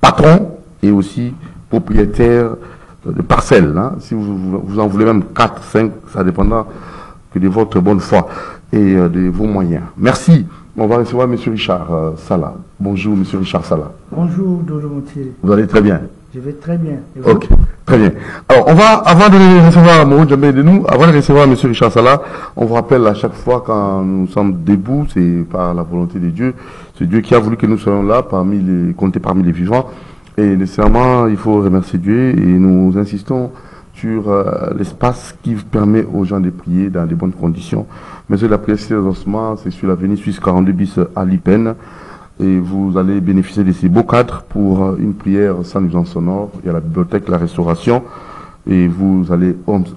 patron et aussi propriétaire de parcelles. Hein. Si vous en voulez même 4, 5, ça dépendra que de votre bonne foi et de vos moyens. Merci. On va recevoir M. Richard Salah. Bonjour, M. Richard Salah. Bonjour, Dodo Moutier. Vous allez très bien? Je vais très bien. Ok, très bien. Alors, on va, avant de recevoir Mamadou Djambé de nous, avant de recevoir M. Richard Salah, on vous rappelle à chaque fois quand nous sommes debout, c'est par la volonté de Dieu. C'est Dieu qui a voulu que nous soyons là, comptés parmi les vivants. Et nécessairement, il faut remercier Dieu et nous insistons sur l'espace qui permet aux gens de prier dans de bonnes conditions. Mais la prière sérieusement, c'est sur l'avenue Suisse 42 bis à Lipen. Et vous allez bénéficier de ces beaux cadres pour une prière sans nuisance sonore. Il y a la bibliothèque, la restauration. Et vous allez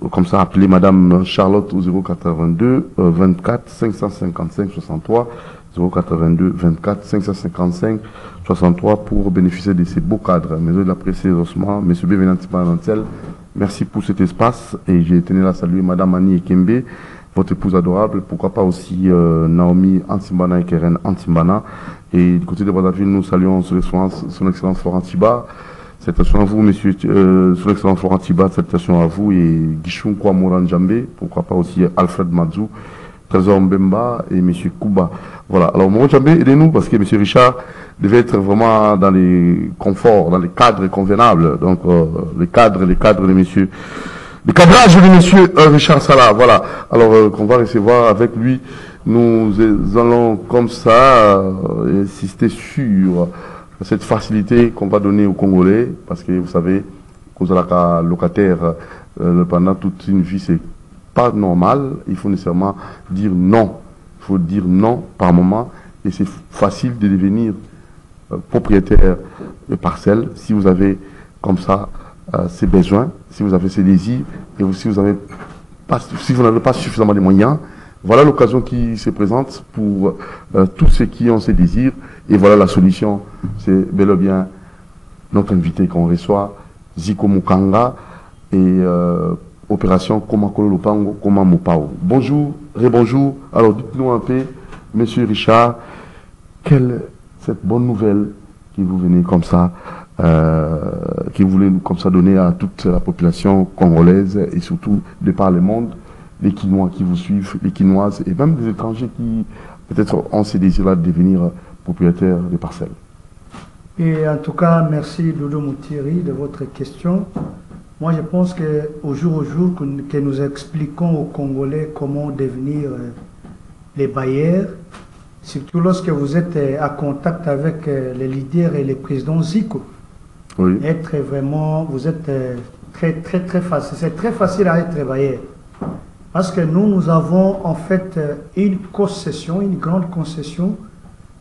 comme ça appeler Madame Charlotte au 082 24 555 63. 082 24 555 63 pour bénéficier de ces beaux cadres. Maison de la presse osement, M. Bévenantipa-Nantel, merci pour cet espace et j'ai tenu à saluer Madame Annie Ekembe, votre épouse adorable, pourquoi pas aussi Naomi Antimbana et Keren Antimbana. Et du côté de Brazzaville, nous saluons son Excellence Florent Tiba. Salutations à vous, Monsieur, son Excellence Florent Tiba, salutations à vous et Guichon Kouamoran Djambé, pourquoi pas aussi Alfred Madzou, Trésor Mbemba et M. Kouba. Voilà. Alors, Mamadou Djambé, aidez-nous parce que M. Richard devait être vraiment dans les conforts, dans les cadres convenables. Donc, les cadres de M. Le cadrage de M. Richard Salah. Voilà. Alors, qu'on va recevoir avec lui, nous allons comme ça insister sur cette facilité qu'on va donner aux Congolais parce que vous savez, cause la locataire pendant toute une vie, c'est pas normal, il faut nécessairement dire non. Il faut dire non par moment et c'est facile de devenir propriétaire de parcelles si vous avez comme ça ces besoins, si vous avez ces désirs et si vous n'avez pas suffisamment de moyens. Voilà l'occasion qui se présente pour tous ceux qui ont ces désirs et voilà la solution. C'est bel et bien notre invité qu'on reçoit, Zico Mukanga et opération Komakolo Lopango, Koma Mopao. Bonjour, rebonjour. Alors dites-nous un peu, Monsieur Richard, quelle est cette bonne nouvelle que vous venez comme ça, que vous voulez comme ça donner à toute la population congolaise et surtout de par le monde, les Quinois qui vous suivent, les Quinoises et même des étrangers qui peut-être ont ces désirs-là de devenir propriétaires des parcelles. Et en tout cas, merci Dodo Moutieri de votre question. Moi, je pense qu'au jour que nous expliquons aux Congolais comment devenir les bailleurs, surtout lorsque vous êtes à contact avec les leaders et les présidents Zico. Oui. Être vraiment, vous êtes très facile. C'est très facile à être bailleur. Parce que nous avons en fait une concession, une grande concession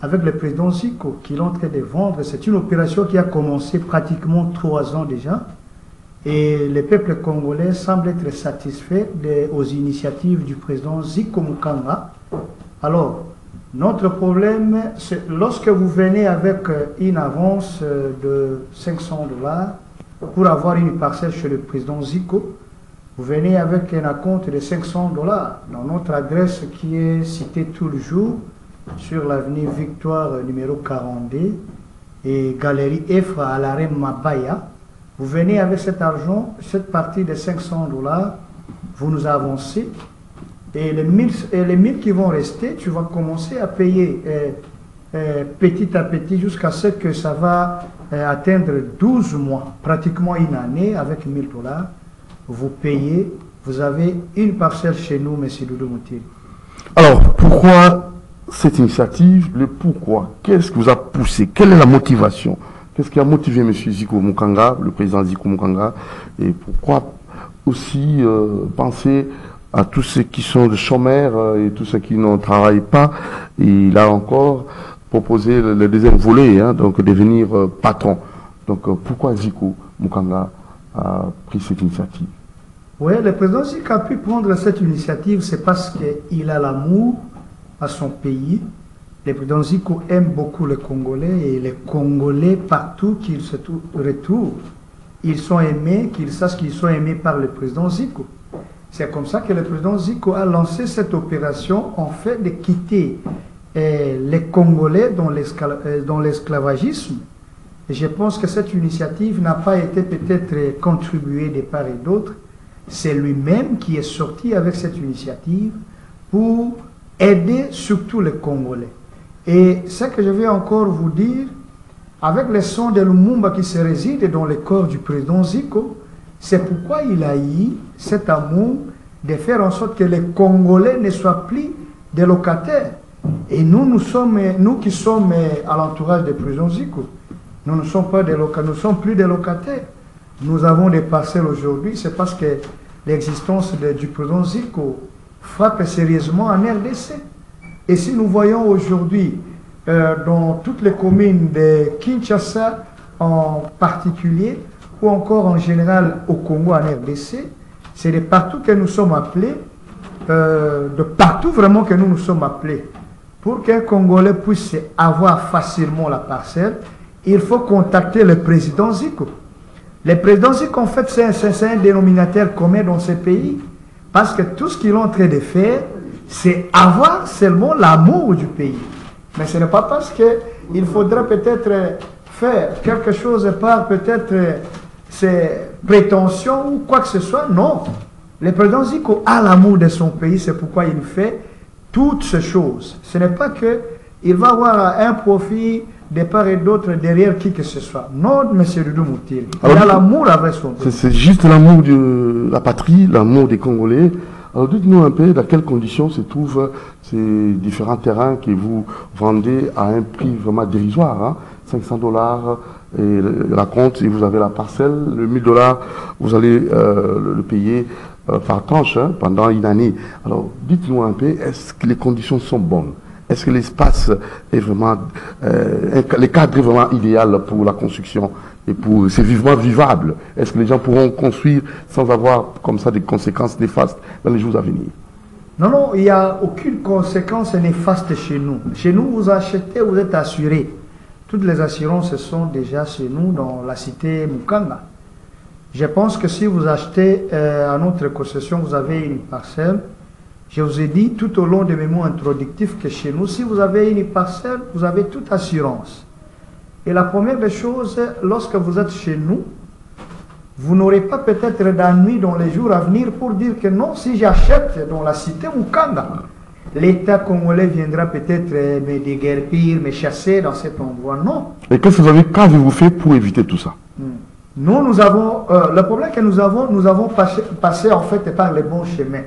avec le président Zico qui est en train de vendre. C'est une opération qui a commencé pratiquement 3 ans déjà. Et le peuple congolais semble être satisfait aux initiatives du président Zico Mukanga. Alors, notre problème, c'est lorsque vous venez avec une avance de 500 $ pour avoir une parcelle chez le président Zico, vous venez avec un acompte de 500 $ dans notre adresse qui est citée tout le jour sur l'avenue Victoire numéro 42 et Galerie Efra à l'arrêt Mabaya. Vous venez avec cet argent, cette partie de 500 $, vous nous avancez et les 1000 qui vont rester, tu vas commencer à payer petit à petit jusqu'à ce que ça va atteindre 12 mois, pratiquement une année avec 1000 $. Vous payez, vous avez une parcelle chez nous, M. Dodo Moutier. Alors, pourquoi cette initiative? Le pourquoi? Qu'est-ce qui vous a poussé? Quelle est la motivation? Qu'est-ce qui a motivé M. Zico Mukanga, le président Zico Mukanga? Et pourquoi aussi penser à tous ceux qui sont des chômeurs et tous ceux qui ne travaillent pas? Et il a encore proposé le deuxième volet, hein, donc devenir patron. Donc pourquoi Zico Mukanga a pris cette initiative? Oui, le président Zico a pu prendre cette initiative, c'est parce qu'il a l'amour à son pays. Le président Zico aime beaucoup les Congolais et les Congolais, partout qu'ils se retrouvent, ils sont aimés, qu'ils sachent qu'ils sont aimés par le président Zico. C'est comme ça que le président Zico a lancé cette opération en fait de quitter les Congolais dans l'esclavagisme Et je pense que cette initiative n'a pas été peut-être contribuée de part et d'autre. C'est lui-même qui est sorti avec cette initiative pour aider surtout les Congolais. Et ce que je vais encore vous dire, avec les sons de Lumumba qui se résident dans le corps du président Zico, c'est pourquoi il a eu cet amour de faire en sorte que les Congolais ne soient plus des locataires. Et nous qui sommes à l'entourage du président Zico, nous ne sommes pas des locataires, nous ne sommes plus des locataires. Nous avons des parcelles aujourd'hui, c'est parce que l'existence du président Zico frappe sérieusement en RDC. Et si nous voyons aujourd'hui dans toutes les communes de Kinshasa en particulier, ou encore en général au Congo en RDC, c'est de partout que nous sommes appelés, de partout vraiment que nous nous sommes appelés. Pour qu'un Congolais puisse avoir facilement la parcelle, il faut contacter le président Zico. Le président Zico, en fait, c'est un dénominateur commun dans ce pays, parce que tout ce qu'il est en train de faire, c'est avoir seulement l'amour du pays. Mais ce n'est pas parce qu'il faudrait peut-être faire quelque chose par peut-être ses prétentions ou quoi que ce soit. Non. Le président Zico a l'amour de son pays, c'est pourquoi il fait toutes ces choses. Ce n'est pas qu'il va avoir un profit de part et d'autre derrière qui que ce soit. Non, M. Doudou Moutiri. Il a l'amour avec son pays. C'est juste l'amour de la patrie, l'amour des Congolais. Alors dites-nous un peu dans quelles conditions se trouvent ces différents terrains que vous vendez à un prix vraiment dérisoire, hein, $500 et la compte, et vous avez la parcelle, le $1000, vous allez le payer par tranche hein, pendant une année. Alors dites-nous un peu, est-ce que les conditions sont bonnes? Est-ce que l'espace est vraiment, le cadre est vraiment idéal pour la construction et pour, c'est vivement vivable? Est-ce que les gens pourront construire sans avoir comme ça des conséquences néfastes dans les jours à venir? Non, non, il n'y a aucune conséquence néfaste chez nous. Chez nous, vous achetez, vous êtes assuré. Toutes les assurances sont déjà chez nous dans la cité Mukanga. Je pense que si vous achetez à notre concession, vous avez une parcelle. Je vous ai dit tout au long de mes mots introductifs que chez nous, si vous avez une parcelle, vous avez toute assurance. Et la première des choses, lorsque vous êtes chez nous, vous n'aurez pas peut-être d'ennui dans les jours à venir pour dire que non, si j'achète dans la cité Mukanga, l'État congolais viendra peut-être me déguerpir, me chasser dans cet endroit. Non. Et qu'avez-vous fait pour éviter tout ça? Nous avons, le problème que nous avons passé en fait par les bons chemins.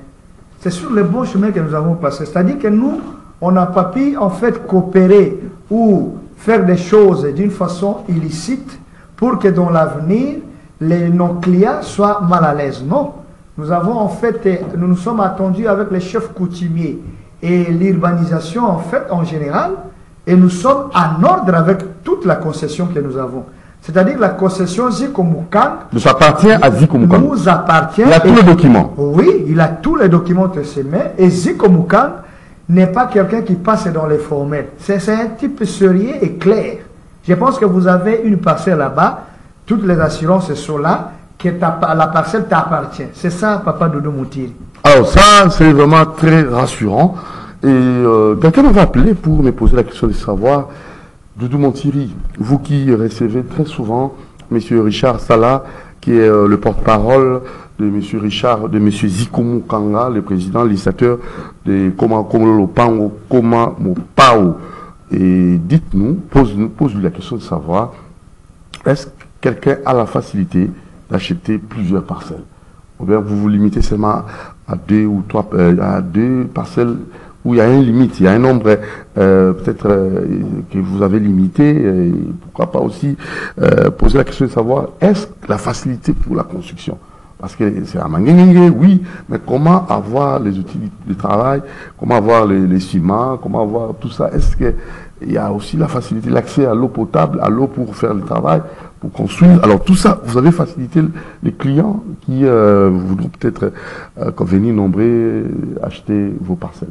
C'est sur le bon chemin que nous avons passé. C'est-à-dire que nous, on n'a pas pu en fait coopérer ou faire des choses d'une façon illicite pour que dans l'avenir, nos clients soient mal à l'aise. Non. Nous avons en fait, nous nous sommes attendus avec les chefs coutumiers et l'urbanisation en fait en général, et nous sommes en ordre avec toute la concession que nous avons. C'est-à-dire la concession Zico Mukanga nous appartient à Zico Mukanga. Nous appartient. Il a tous les documents. Oui, il a tous les documents entre ses mains. Et Zico Mukanga n'est pas quelqu'un qui passe dans les formels. C'est un type sérieux et clair. Je pense que vous avez une parcelle là-bas. Toutes les assurances sont là. Que la parcelle t'appartient. C'est ça, Papa Doudou Moutiri. Alors ça, c'est vraiment très rassurant. Et quelqu'un m'avait appelé pour me poser la question de savoir... Doudou Moutiri, vous qui recevez très souvent M. Richard Sala, qui est le porte-parole de M. Richard, de M. Zico Mukanga, le président législateur de Koma Komolo Pango, Koma Mopao. Et dites-nous, pose-lui la question de savoir, est-ce que quelqu'un a la facilité d'acheter plusieurs parcelles? Ou bien vous vous limitez seulement à deux ou trois, à deux parcelles où il y a une limite, il y a un nombre peut-être que vous avez limité, et pourquoi pas aussi poser la question de savoir, est-ce la facilité pour la construction? Parce que c'est à Manguengue, oui, mais comment avoir les outils de travail, comment avoir les ciments, comment avoir tout ça? Est-ce qu'il y a aussi la facilité, l'accès à l'eau potable, à l'eau pour faire le travail, pour construire? Alors tout ça, vous avez facilité les clients qui voudront peut-être venir nombreux acheter vos parcelles.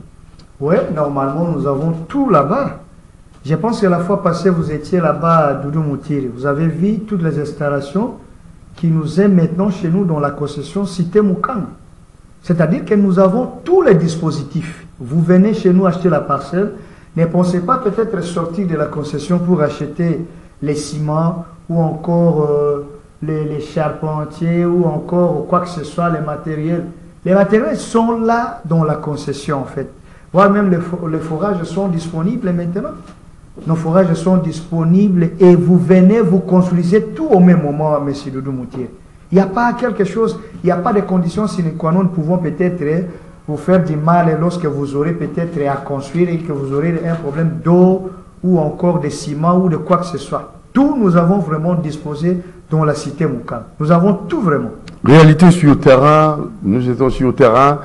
Oui, normalement, nous avons tout là-bas. Je pense que la fois passée, vous étiez là-bas à Doudou Moutiri. Vous avez vu toutes les installations qui nous est maintenant chez nous dans la concession Cité Mukanga. C'est-à-dire que nous avons tous les dispositifs. Vous venez chez nous acheter la parcelle. Ne pensez pas peut-être sortir de la concession pour acheter les ciments ou encore les charpentiers, ou encore quoi que ce soit, les matériels. Les matériels sont là dans la concession en fait. Voire même les forages sont disponibles maintenant. Nos forages sont disponibles et vous venez, vous construisez tout au même moment, M. Doudou Moutier. Il n'y a pas quelque chose, il n'y a pas de conditions sine qua non pouvant peut-être vous faire du mal lorsque vous aurez peut-être à construire et que vous aurez un problème d'eau ou encore de ciment ou de quoi que ce soit. Tout nous avons vraiment disposé dans la cité Moukam. Nous avons tout vraiment. Réalité sur le terrain, nous étions sur le terrain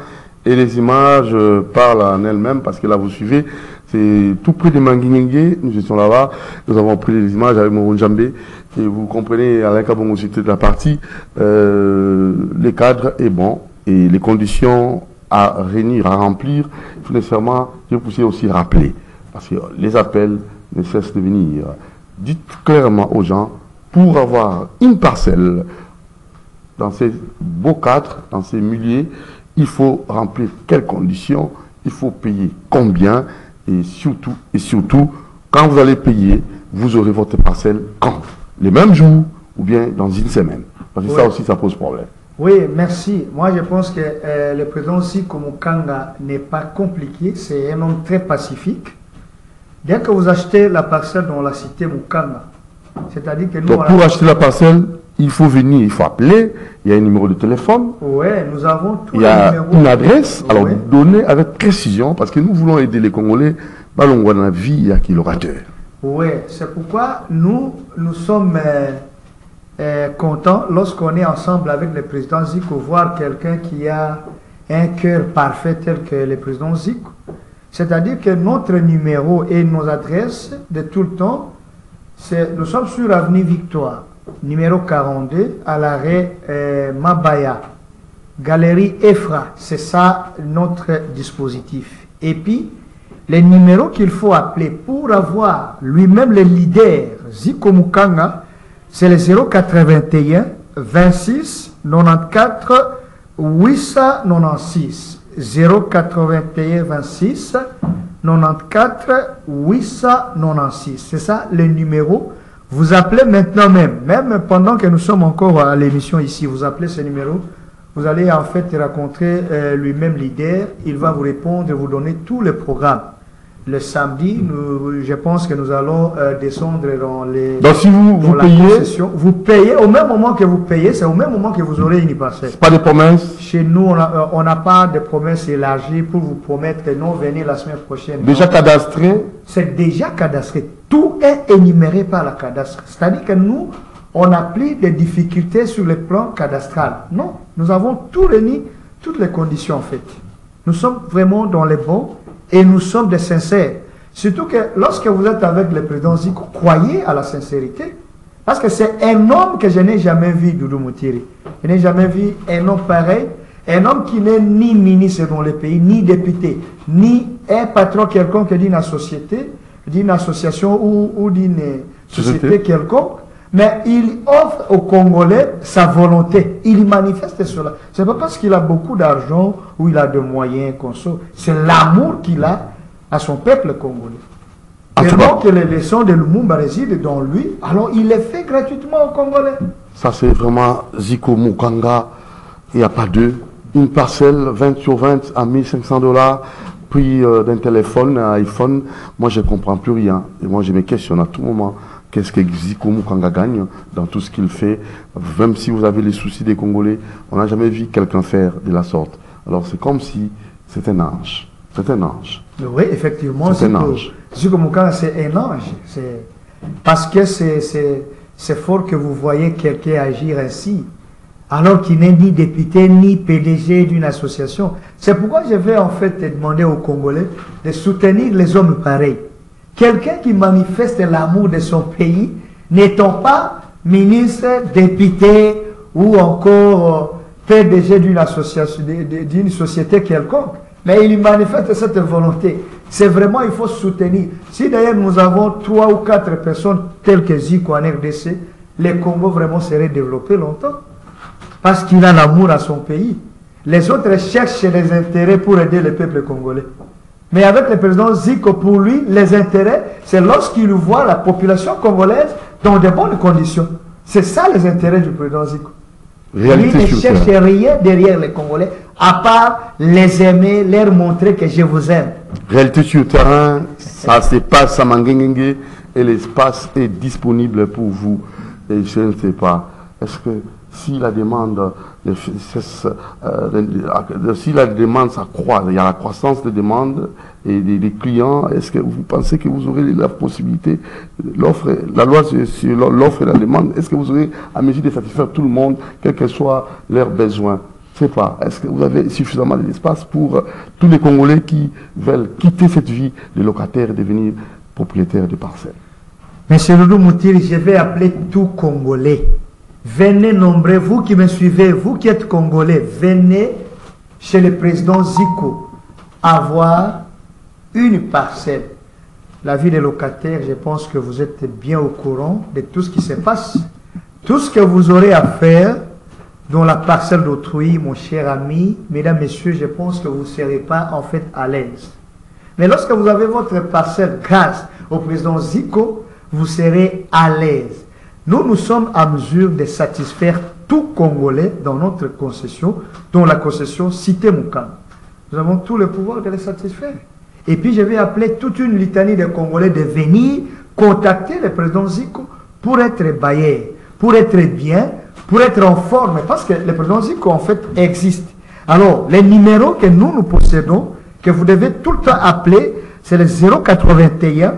et les images parlent en elles-mêmes parce que là vous suivez, c'est tout près de Manguingue, nous étions là-bas, nous avons pris les images avec Moron Djambé et vous comprenez, Alain Kabongo c'était de la partie, les cadres est bon et les conditions à réunir, à remplir, il faut nécessairement, je vous aussi rappeler parce que les appels ne cessent de venir. Dites clairement aux gens, pour avoir une parcelle dans ces beaux cadres, dans ces milieux, il faut remplir quelles conditions, il faut payer combien, et surtout, quand vous allez payer, vous aurez votre parcelle quand? Les mêmes jours ou bien dans une semaine. Parce que ça aussi, ça pose problème. Oui, merci. Moi, je pense que le président Zico Mukanga n'est pas compliqué, c'est un homme très pacifique. Dès que vous achetez la parcelle dans la cité Mukanga, c'est-à-dire que nous... Donc, pour acheter la parcelle, il faut venir, il faut appeler, il y a un numéro de téléphone. Oui, nous avons tous les numéros. Il y a une adresse, alors donnez avec précision, parce que nous voulons aider les Congolais, dans la vie et à l'orateur. Oui, c'est pourquoi nous sommes contents lorsqu'on est ensemble avec le président Zico, voir quelqu'un qui a un cœur parfait tel que le président Zico. C'est-à-dire que notre numéro et nos adresses de tout le temps, nous sommes sur Avenue Victoire, numéro 42, à l'arrêt Mabaya, Galerie Efra. C'est ça notre dispositif. Et puis, les numéros qu'il faut appeler pour avoir lui-même le leader, Zico Mukanga, c'est le 081 26 94 896. 081 26 94 896. C'est ça le numéro. Vous appelez maintenant même pendant que nous sommes encore à l'émission ici, vous appelez ce numéro. Vous allez en fait rencontrer lui-même leader. Il va vous répondre et vous donner tous les programmes. Le samedi, je pense que nous allons descendre dans les... Donc si vous payez... Vous payez au même moment que vous payez, c'est au même moment que vous aurez une parcelle. Pas de promesses? Chez nous, on n'a pas de promesses élargies pour vous promettre que non, venez la semaine prochaine. Déjà cadastré? C'est déjà cadastré. Tout est énuméré par la cadastre. C'est-à-dire que nous, on n'a plus de difficultés sur le plan cadastral. Non, nous avons tout réuni, toutes les conditions en fait. Nous sommes vraiment dans les bons. Et nous sommes des sincères. Surtout que lorsque vous êtes avec le président Zico, croyez à la sincérité. Parce que c'est un homme que je n'ai jamais vu, Doudou Moutiri. Je n'ai jamais vu un homme pareil. Un homme qui n'est ni ministre dans le pays, ni député, ni un patron quelconque d'une société, d'une association ou d'une société quelconque. Mais il offre aux Congolais sa volonté. Il manifeste cela. Ce n'est pas parce qu'il a beaucoup d'argent ou il a des moyens qu'on sort. C'est l'amour qu'il a à son peuple congolais. Tellement que les leçons de Lumumba résident dans lui, alors il les fait gratuitement aux Congolais. Ça c'est vraiment Zico Mukanga. Il n'y a pas deux. Une parcelle 20 sur 20 à 1500 $, prix d'un téléphone, un iPhone. Moi je ne comprends plus rien. Et moi je me questionne à tout moment. Qu'est-ce que Zico Mukanga gagne dans tout ce qu'il fait? Même si vous avez les soucis des Congolais, on n'a jamais vu quelqu'un faire de la sorte. Alors c'est comme si c'est un ange. C'est un ange. Oui, effectivement. C'est un ange. Zico Mukanga, c'est un ange. Parce que c'est fort que vous voyez quelqu'un agir ainsi, alors qu'il n'est ni député, ni PDG d'une association. C'est pourquoi je vais en fait demander aux Congolais de soutenir les hommes pareils. Quelqu'un qui manifeste l'amour de son pays, n'étant pas ministre, député ou encore PDG d'une association, d'une société quelconque, mais il manifeste cette volonté. C'est vraiment, il faut soutenir. Si d'ailleurs nous avons 3 ou 4 personnes telles que Zico en RDC, le Congo vraiment serait développé longtemps. Parce qu'il a l'amour à son pays. Les autres cherchent les intérêts pour aider le peuple congolais. Mais avec le président Zico, pour lui, les intérêts, c'est lorsqu'il voit la population congolaise dans de bonnes conditions. C'est ça les intérêts du président Zico. Réalité Lui ne sur cherche terrain. rien derrière les Congolais, à part les aimer, leur montrer que je vous aime. Réalité sur le terrain, ça se passe à Mangengue et l'espace est disponible pour vous. Et je ne sais pas, est-ce que si la demande, si la demande s'accroît, il y a la croissance des demandes et des clients, est-ce que vous pensez que vous aurez la possibilité, l'offre, la loi sur l'offre et la demande, est-ce que vous aurez à mesure de satisfaire tout le monde, quels que soient leurs besoins? Je ne sais pas, est-ce que vous avez suffisamment d'espace pour tous les Congolais qui veulent quitter cette vie de locataire et devenir propriétaires de parcelles? Monsieur Doudou Moutiri, je vais appeler tout Congolais. Venez nombreux, vous qui me suivez, vous qui êtes Congolais, venez chez le président Zico avoir une parcelle. La vie des locataires, je pense que vous êtes bien au courant de tout ce qui se passe. Tout ce que vous aurez à faire dans la parcelle d'autrui, mon cher ami, mesdames, messieurs, je pense que vous ne serez pas en fait à l'aise. Mais lorsque vous avez votre parcelle grâce au président Zico, vous serez à l'aise. Nous sommes à mesure de satisfaire tout Congolais dans notre concession, dont la concession Cité Moukam. Nous avons tout le pouvoir de les satisfaire. Et puis je vais appeler toute une litanie de Congolais de venir contacter le président Zico pour être bailleur, pour être bien, pour être en forme, parce que le président Zico en fait existe. Alors, les numéros que nous possédons, que vous devez tout le temps appeler, c'est le 081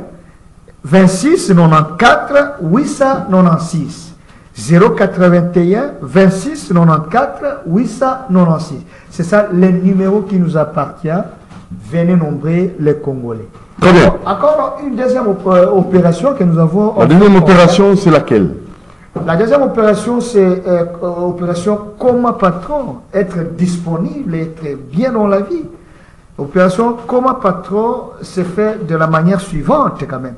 26 94 896. 081 26 94 896. C'est ça le numéro qui nous appartient. Venez nombrer les Congolais. Très bien. Encore une deuxième opération que nous avons. La deuxième opération, c'est laquelle? La deuxième opération, c'est opération Coma Patron, être disponible, être bien dans la vie. Opération Coma Patron se fait de la manière suivante quand même.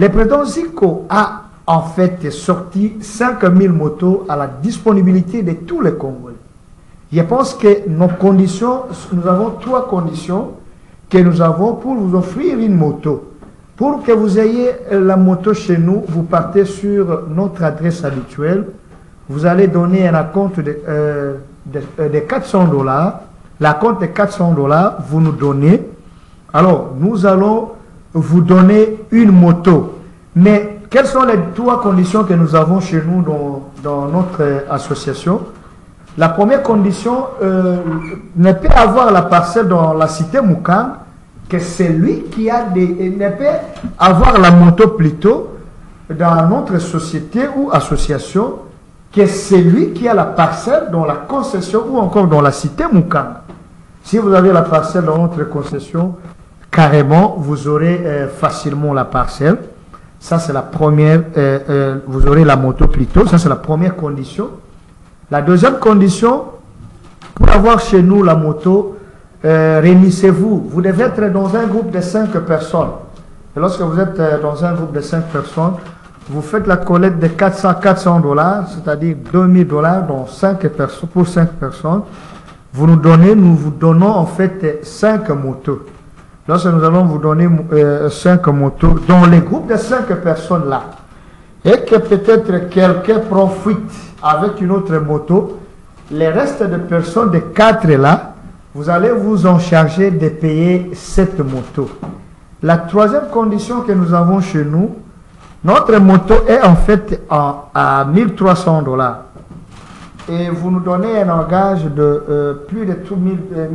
Le président Zico a en fait sorti 5000 motos à la disponibilité de tous les Congolais. Je pense que nos conditions, nous avons 3 conditions que nous avons pour vous offrir une moto. Pour que vous ayez la moto chez nous, vous partez sur notre adresse habituelle. Vous allez donner un acompte de 400 $. L'acompte de 400 $, vous nous donnez. Alors, nous allons vous donner une moto. Mais quelles sont les 3 conditions que nous avons chez nous dans notre association? La première condition, ne peut avoir la parcelle dans la cité Moukam que celui qui a ne peut avoir la moto plutôt dans notre société ou association que celui qui a la parcelle dans la concession ou encore dans la cité Moukam. Si vous avez la parcelle dans notre concession, carrément, vous aurez facilement la parcelle. Ça, c'est la première, vous aurez la moto plutôt. Ça, c'est la première condition. La deuxième condition, pour avoir chez nous la moto, réunissez-vous. Vous devez être dans un groupe de 5 personnes. Et lorsque vous êtes dans un groupe de 5 personnes, vous faites la collecte de 400 $, c'est-à-dire 2000 $ pour 5 personnes. Vous nous donnez, nous vous donnons en fait 5 motos. Lorsque nous allons vous donner 5 motos dans les groupes de 5 personnes là, et que peut-être quelqu'un profite avec une autre moto, les restes de personnes de 4 là, vous allez vous en charger de payer cette moto. La troisième condition que nous avons chez nous, notre moto est en fait à 1300 $. Et vous nous donnez un engagement de plus de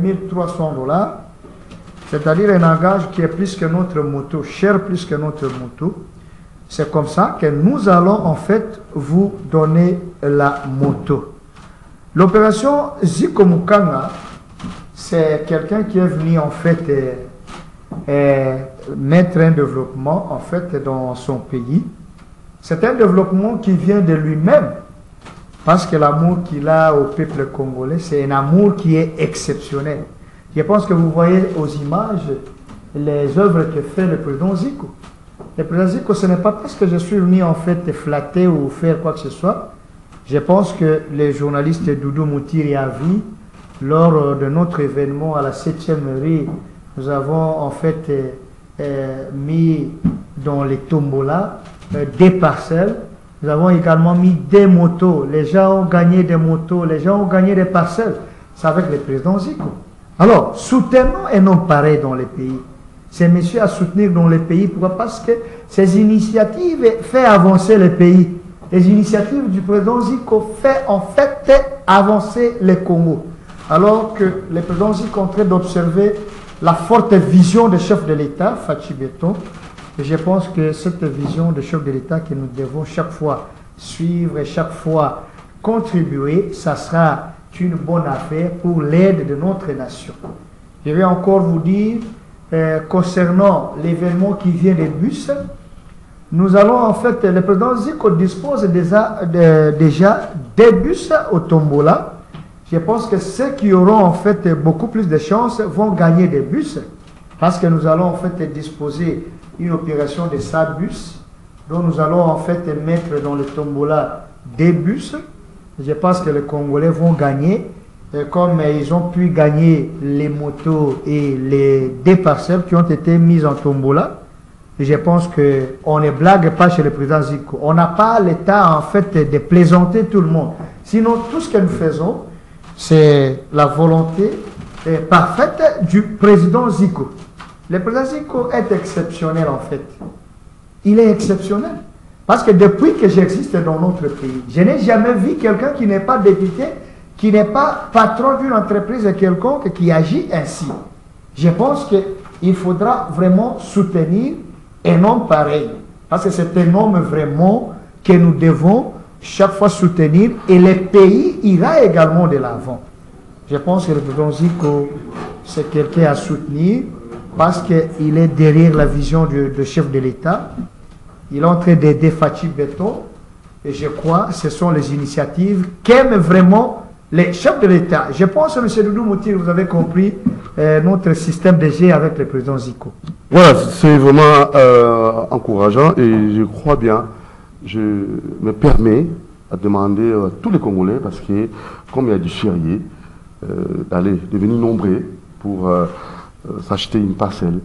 1300 $, c'est-à-dire un engagement qui est plus que notre moto, cher plus que notre moto. C'est comme ça que nous allons en fait vous donner la moto. L'opération Zico Mukanga, c'est quelqu'un qui est venu en fait mettre un développement en fait dans son pays. C'est un développement qui vient de lui-même, parce que l'amour qu'il a au peuple congolais, c'est un amour qui est exceptionnel. Je pense que vous voyez aux images les œuvres que fait le président Zico. Le président Zico, ce n'est pas parce que je suis venu en fait flatter ou faire quoi que ce soit. Je pense que les journalistes Doudou Moutiri a vu, lors de notre événement à la 7e rue, nous avons en fait mis dans les tombolas des parcelles Nous avons également mis des motos. Les gens ont gagné des motos, les gens ont gagné des parcelles. C'est avec le président Zico. Alors, soutenons un homme pareil dans les pays. C'est monsieur à soutenir dans les pays. Pourquoi? Parce que ces initiatives font avancer les pays. Les initiatives du président Zico font en fait avancer le Congo. Alors que le président Zico est en train d'observer la forte vision du chef de l'État, Fachi Beton. Et je pense que cette vision de chef de l'État que nous devons chaque fois suivre et chaque fois contribuer, ça sera une bonne affaire pour l'aide de notre nation. Je vais encore vous dire, concernant l'événement qui vient des bus, nous allons en fait, le président Zico dispose déjà des bus au Tombola. Je pense que ceux qui auront en fait beaucoup plus de chances vont gagner des bus, parce que nous allons en fait disposer une opération de SAD-bus, dont nous allons en fait mettre dans le Tombola des bus. Je pense que les Congolais vont gagner, comme ils ont pu gagner les motos et les deux parcelles qui ont été mises en Tombola. Je pense qu'on ne blague pas chez le président Zico. On n'a pas l'état en fait de plaisanter tout le monde. Sinon, tout ce que nous faisons, c'est la volonté parfaite du président Zico. Le président Zico est exceptionnel en fait. Il est exceptionnel. Parce que depuis que j'existe dans notre pays, je n'ai jamais vu quelqu'un qui n'est pas député, qui n'est pas patron d'une entreprise quelconque qui agit ainsi. Je pense qu'il faudra vraiment soutenir un homme pareil. Parce que c'est un homme vraiment que nous devons chaque fois soutenir et le pays ira également de l'avant. Je pense que le président Zico, c'est quelqu'un à soutenir parce qu'il est derrière la vision du chef de l'État. Il est en train d'aider Fachi Beton et je crois que ce sont les initiatives qu'aiment vraiment les chefs de l'État. Je pense, M. Doudou Mouti, vous avez compris notre système de G avec le président Zico. Voilà, c'est vraiment encourageant et je crois bien, je me permets à demander à tous les Congolais, parce que comme il y a du chérier, d'aller devenir nombreux pour s'acheter une parcelle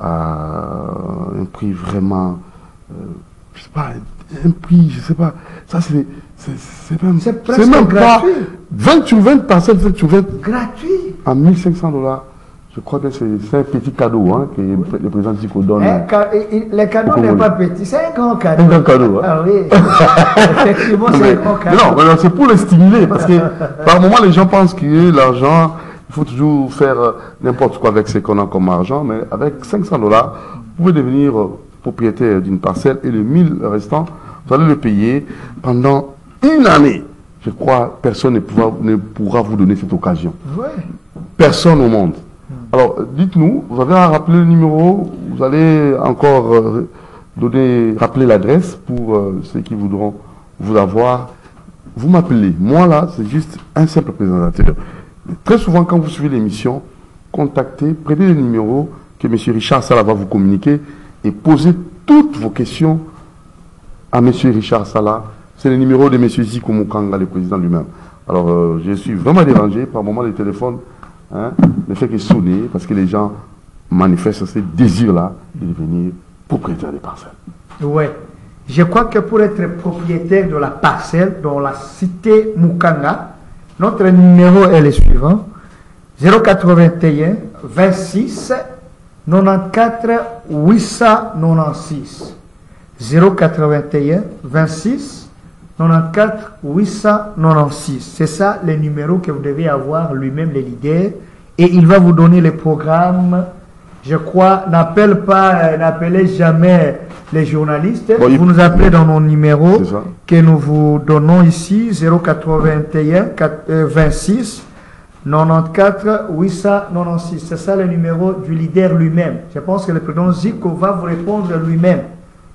à un prix vraiment, je sais pas, un prix, je sais pas, ça c'est même pas 20 sur 20 parcelles, 20 sur 20 gratuit à 1500 $. Je crois que c'est un petit cadeau hein, que le président Zico donne. Le cadeau n'est pas petit, c'est un grand cadeau. Un grand cadeau. Hein. Ah oui, effectivement, c'est un grand cadeau. Non, c'est pour le stimuler, parce que par moment, les gens pensent que l'argent, il faut toujours faire n'importe quoi avec ce qu'on a comme argent, mais avec 500 $, vous pouvez devenir propriétaire d'une parcelle et le 1000 restant, vous allez le payer pendant une année. Je crois que personne ne pourra vous donner cette occasion. Ouais. Personne au monde. Alors, dites-nous, vous avez à rappeler le numéro, vous allez encore rappeler l'adresse pour ceux qui voudront vous avoir. Vous m'appelez. Moi, là, c'est juste un simple présentateur. Très souvent, quand vous suivez l'émission, contactez, prenez le numéro que M. Richard Sala va vous communiquer et posez toutes vos questions à M. Richard Sala. C'est le numéro de M. Zico Mukanga, le président lui-même. Alors, je suis vraiment dérangé par moment les téléphones. Hein, ne fait que sonner parce que les gens manifestent ce désir-là de devenir propriétaire des parcelles. Oui. Je crois que pour être propriétaire de la parcelle dans la cité Mukanga, notre numéro est le suivant: 081 26 94 896. 081 26 94 896. C'est ça le numéro que vous devez avoir lui-même, le leader, et il va vous donner les programmes. Je crois, n'appelez jamais les journalistes. Bon, vous nous appelez dans nos numéros que nous vous donnons ici, 081 26 94 896. C'est ça le numéro du leader lui-même. Je pense que le président Zico va vous répondre lui-même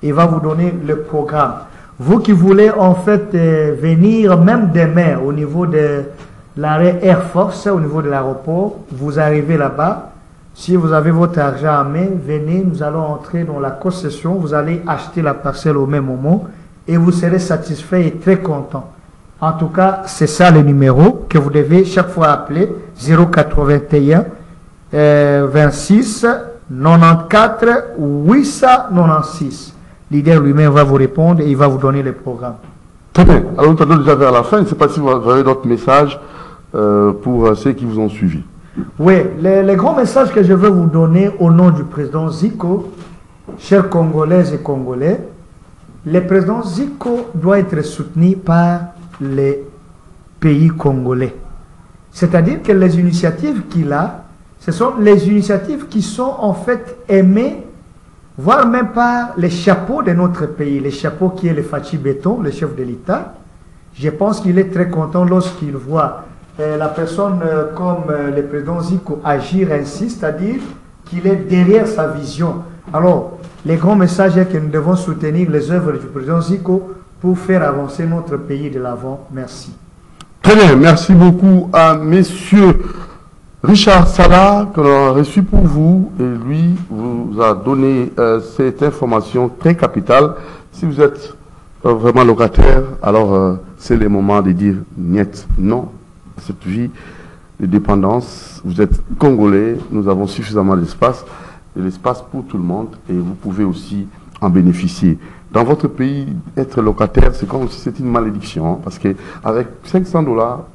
et va vous donner le programme. Vous qui voulez en fait venir même demain au niveau de l'arrêt Air Force, au niveau de l'aéroport, vous arrivez là-bas. Si vous avez votre argent en main, venez, nous allons entrer dans la concession. Vous allez acheter la parcelle au même moment et vous serez satisfait et très content. En tout cas, c'est ça le numéro que vous devez chaque fois appeler: 081 26 94 896. leader lui-même va vous répondre et il va vous donner les programmes. Très bien. Alors nous allons déjà vers la fin. Je ne sais pas si vous avez d'autres messages pour ceux qui vous ont suivi. Oui, les grands messages que je veux vous donner au nom du président Zico, chers Congolaises et Congolais, le président Zico doit être soutenu par les pays congolais. C'est-à-dire que les initiatives qu'il a, ce sont les initiatives qui sont en fait aimées, voire même par les chapeaux de notre pays, les chapeaux qui est le Fachi Béton, le chef de l'État. Je pense qu'il est très content lorsqu'il voit la personne comme le président Zico agir ainsi, c'est-à-dire qu'il est derrière sa vision. Alors, les grands messages est que nous devons soutenir les œuvres du président Zico pour faire avancer notre pays de l'avant. Merci. Très bien, merci beaucoup à monsieur Richard Salah que l'on a reçu pour vous et lui vous a donné cette information très capitale. Si vous êtes vraiment locataire, alors c'est le moment de dire niet, non. Cette vie de dépendance, vous êtes congolais, nous avons suffisamment d'espace, de l'espace pour tout le monde et vous pouvez aussi en bénéficier. Dans votre pays, être locataire, c'est comme si c'était une malédiction, hein, parce qu'avec 500 $,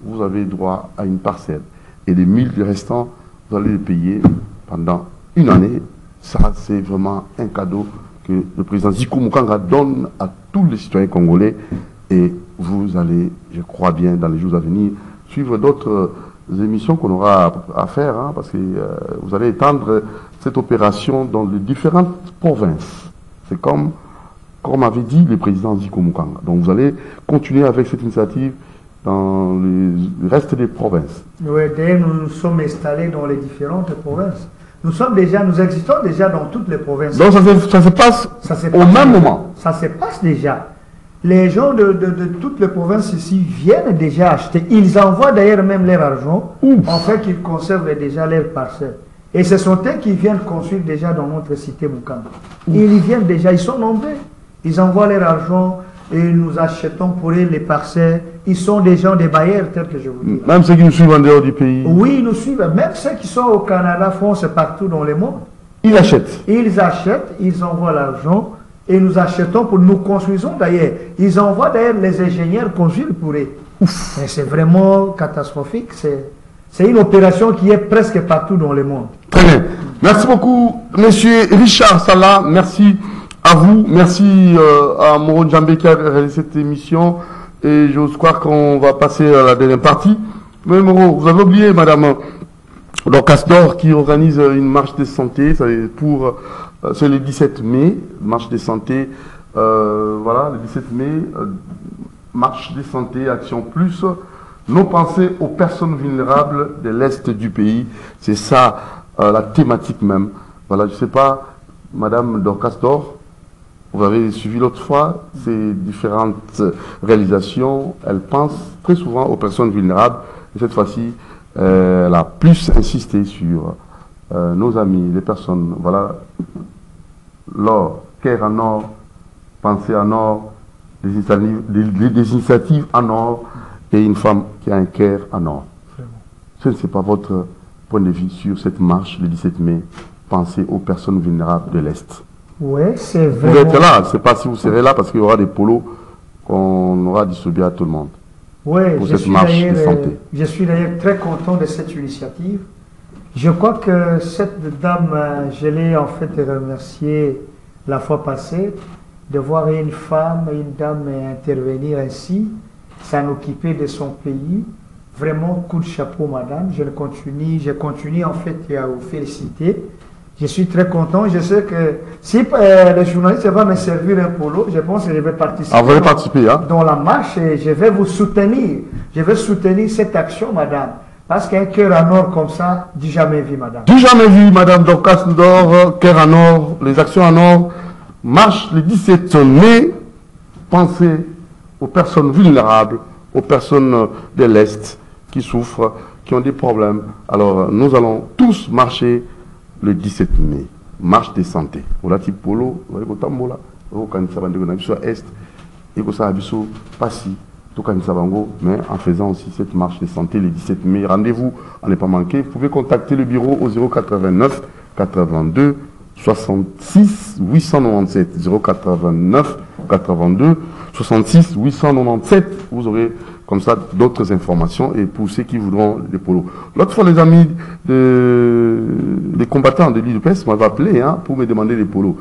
vous avez droit à une parcelle et les 1000 restants, vous allez les payer pendant une année. Ça, c'est vraiment un cadeau que le président Zico Mukanga donne à tous les citoyens congolais et vous allez, je crois bien, dans les jours à venir, suivre d'autres émissions qu'on aura à faire, hein, parce que vous allez étendre cette opération dans les différentes provinces. C'est comme avait dit le président Zico Mukanga. Donc vous allez continuer avec cette initiative dans le reste des provinces. Oui, d'ailleurs, nous nous sommes installés dans les différentes provinces. Nous existons déjà dans toutes les provinces. Donc ça se passe au même moment. Ça se passe déjà. Les gens de toutes les provinces ici viennent déjà acheter. Ils envoient d'ailleurs même leur argent. Ouf. En fait, ils conservent déjà leurs parcelles. Et ce sont eux qui viennent construire déjà dans notre cité Mukanga. Ils y viennent déjà, ils sont nombreux. Ils envoient leur argent et nous achetons pour eux les parcelles. Ils sont des gens, des bailleurs, tels que je vous dis. Même ceux qui nous suivent en dehors du pays. Oui, ils nous suivent. Même ceux qui sont au Canada, France, partout dans le monde. Ils achètent. Ils achètent, ils envoient l'argent. Et nous achetons pour nous construisons d'ailleurs. Ils envoient d'ailleurs les ingénieurs construire pour eux. C'est vraiment catastrophique. C'est une opération qui est presque partout dans le monde. Très bien. Merci beaucoup, monsieur Richard Salah. Merci à vous. Merci à Moro Djambé qui a réalisé cette émission. Et j'ose croire qu'on va passer à la dernière partie. Mais Moro, vous avez oublié, madame Dorcasdor qui organise une marche de santé. C'est le 17 mai, marche de santé, voilà, le 17 mai, marche de santé, Action Plus, nos pensées aux personnes vulnérables de l'Est du pays, c'est ça la thématique même. Voilà, je ne sais pas, madame Dorcasdor, vous avez suivi l'autre fois ces différentes réalisations, elle pense très souvent aux personnes vulnérables, et cette fois-ci, elle a plus insisté sur nos amis, les personnes, voilà, l'or, cœur en or, pensée en or, des initiatives en or, et une femme qui a un cœur en or. Ce n'est pas votre point de vue sur cette marche le 17 mai, pensez aux personnes vulnérables de l'Est. Oui, c'est vrai. Vous êtes là, je ne sais pas si vous serez là, parce qu'il y aura des polos qu'on aura distribués à tout le monde. Oui, pour cette marche de santé. Je suis d'ailleurs très content de cette initiative. Je crois que cette dame, je l'ai en fait remerciée la fois passée, de voir une femme, une dame intervenir ainsi, s'en occuper de son pays. Vraiment, coup de chapeau, madame. Je continue en fait à vous féliciter. Je suis très content. Je sais que si le journaliste va me servir un polo, je pense que je vais participer. Ah, vous allez participer, hein? Dans la marche et je vais vous soutenir. Je vais soutenir cette action, madame. Parce qu'un cœur en or comme ça, du jamais vu, madame. Du jamais vu, madame Dorcasdor, cœur en or, les actions en or. Marche le 17 mai. Pensez aux personnes vulnérables, aux personnes de l'Est qui souffrent, qui ont des problèmes. Alors, nous allons tous marcher le 17 mai. Marche de santé. Voilà, type polo, vous voyez, tambola, vous avez est, et vous avez passi. Mais en faisant aussi cette marche de santé le 17 mai, rendez-vous, on n'est pas manqué. Vous pouvez contacter le bureau au 089 82 66 897 089 82 66 897. Vous aurez comme ça d'autres informations et pour ceux qui voudront des polos. L'autre fois, les amis des combattants de l'UDPS m'avaient appelé pour me demander des polos.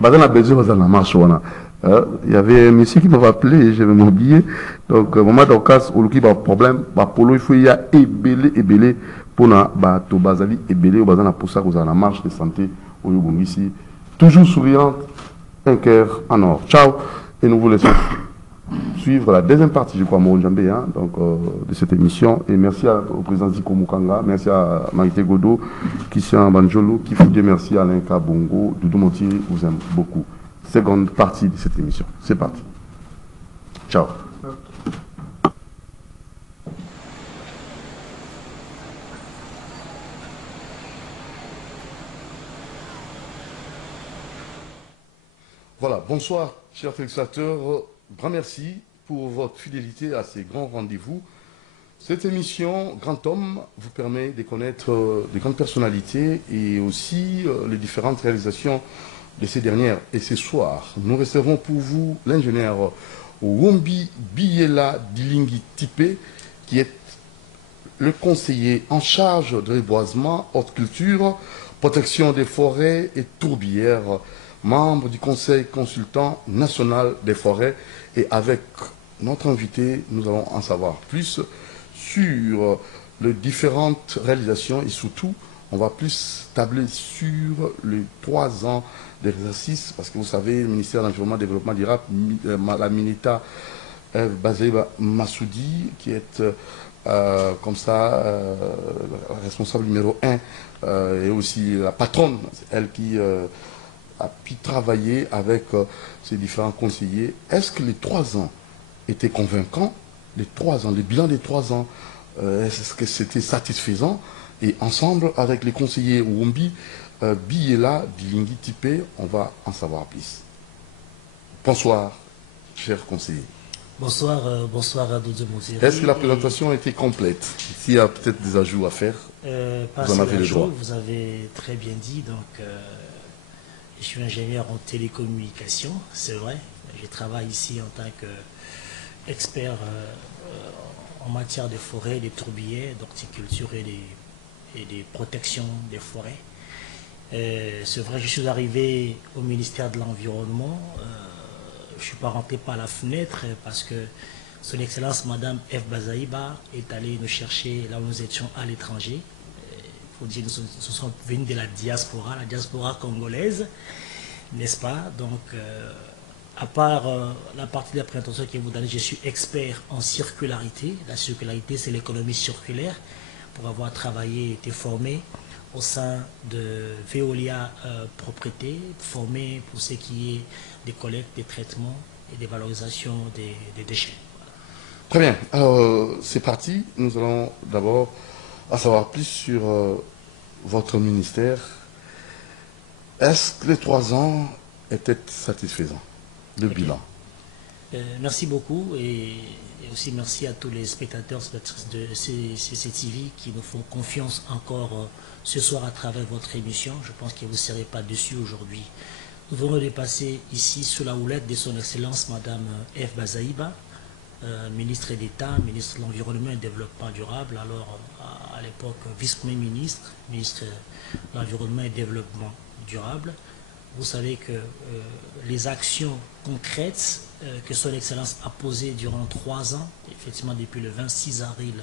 Dans la besoin dans la marche, il y avait un monsieur qui m'avait appelé et je vais m'oublier. Donc, au moment d'occasion, au lieu d'un problème, polo, il faut y avoir ébélé pour na to bazali ébélé au bazana pour ça que vous avez la marche de santé au ici. Toujours souriante, un cœur en or. Ciao et nous vous laissons suivre la deuxième partie, je crois, Moronjambé, de cette émission. Et merci au président Ziko Mukanga, merci à Marité Godot, Christian Banjolo, qui faut dire merci à Alain Kabongo, Doudou Montiri, vous aime beaucoup. Seconde partie de cette émission. C'est parti. Ciao. Voilà, bonsoir, chers téléspectateurs. Grand merci pour votre fidélité à ces grands rendez-vous. Cette émission, Grand Homme, vous permet de connaître des grandes personnalités et aussi les différentes réalisations de ces dernières. Et ce soir, nous recevons pour vous l'ingénieur Wombi Biela Dilingi Tipé, qui est le conseiller en charge de reboisement, horticulture, protection des forêts et tourbières, membre du Conseil consultant national des forêts. Et avec notre invité, nous allons en savoir plus sur les différentes réalisations et surtout, on va plus tabler sur les 3 ans d'exercice, parce que vous savez, le ministère de l'Environnement et du Développement durable, la Minita Bazeba Massoudi, qui est comme ça responsable numéro 1 et aussi la patronne, elle qui a pu travailler avec ces différents conseillers. Est-ce que les 3 ans étaient convaincants? Les 3 ans, le bilan des 3 ans, est-ce que c'était satisfaisant? Et ensemble, avec les conseillers Wombi, Biela, Dilingi Tipé, on va en savoir plus. Bonsoir, chers conseillers. Bonsoir, bonsoir à Doudou Montiri. Est-ce que la présentation a été complète? S'il y a peut-être des ajouts à faire, vous en avez le droit. Vous avez très bien dit, donc je suis ingénieur en télécommunication, c'est vrai. Je travaille ici en tant qu'expert en matière de forêt, des tourbières, d'horticulture et des protections des forêts. C'est vrai, je suis arrivé au ministère de l'Environnement. Je ne suis pas rentré par la fenêtre parce que son Excellence Madame F. Bazaïba est allée nous chercher là où nous étions à l'étranger. Il faut dire que nous sommes venus de la diaspora congolaise, n'est-ce pas? Donc, à part la partie de la présentation que vous donnez, je suis expert en circularité. La circularité, c'est l'économie circulaire. Pour avoir travaillé et été formé au sein de Veolia Propriété, formé pour ce qui est des collectes, des traitements et des valorisations des déchets. Très bien, alors c'est parti. Nous allons d'abord en savoir plus sur votre ministère. Est-ce que les 3 ans étaient satisfaisants, le bilan? Merci beaucoup et aussi merci à tous les spectateurs de CCTV qui nous font confiance encore ce soir à travers votre émission. Je pense que vous ne serez pas dessus aujourd'hui. Nous venons de passer ici sous la houlette de son Excellence Madame F. Bazaïba, ministre d'État, ministre de l'Environnement et du Développement durable, alors à l'époque vice-premier ministre, ministre de l'Environnement et du Développement durable. Vous savez que les actions concrètes que son Excellence a posées durant 3 ans, effectivement depuis le 26 avril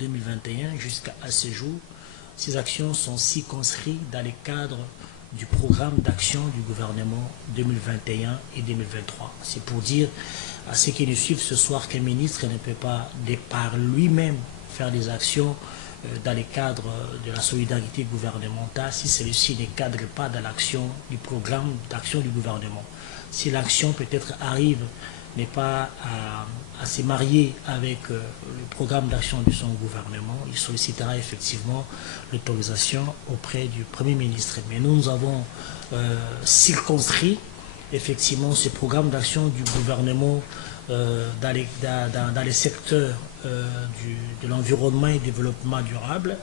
2021 jusqu'à ce jour, ces actions sont circonscrites dans les cadres du programme d'action du gouvernement 2021 et 2023. C'est pour dire à ceux qui nous suivent ce soir qu'un ministre ne peut pas, de par lui-même, faire des actions dans les cadres de la solidarité gouvernementale si celui-ci ne cadre pas dans l'action du programme d'action du gouvernement. Si l'action peut-être arrive, n'est pas à se marier avec le programme d'action de son gouvernement, il sollicitera effectivement l'autorisation auprès du Premier ministre. Mais nous avons circonscrit effectivement ce programme d'action du gouvernement dans les secteurs de l'environnement et du développement durable.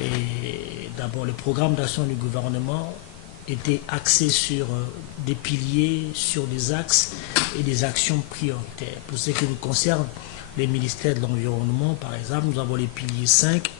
Et d'abord, le programme d'action du gouvernement était axé sur des piliers, sur des axes et des actions prioritaires. Pour ce qui nous concerne, les ministères de l'Environnement, par exemple, nous avons les piliers 5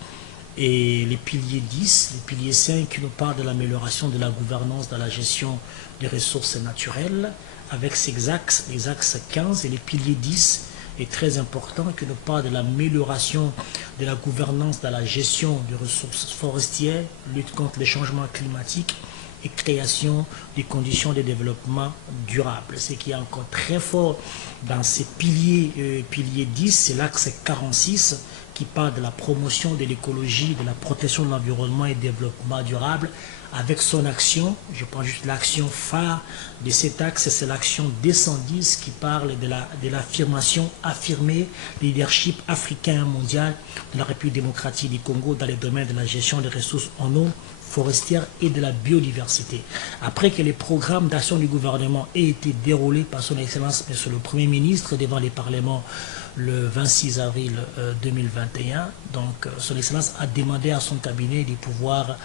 et les piliers 10. Les piliers 5 qui nous parlent de l'amélioration de la gouvernance dans la gestion des ressources naturelles, avec ses axes, les axes 15, et les piliers 10 est très important, qui nous parle de l'amélioration de la gouvernance dans la gestion des ressources forestières, lutte contre les changements climatiques et création des conditions de développement durable. Ce qui est encore très fort dans ces piliers, pilier 10, c'est l'axe 46 qui parle de la promotion de l'écologie, de la protection de l'environnement et développement durable. Avec son action, je prends juste l'action phare de cet axe, c'est l'action 210 qui parle de l'affirmation, affirmer le leadership africain mondial de la République démocratique du Congo dans les domaines de la gestion des ressources en eau, forestière et de la biodiversité. Après que les programmes d'action du gouvernement aient été déroulés par son Excellence Monsieur le Premier ministre devant les parlements le 26 avril 2021, donc son Excellence a demandé à son cabinet de pouvoir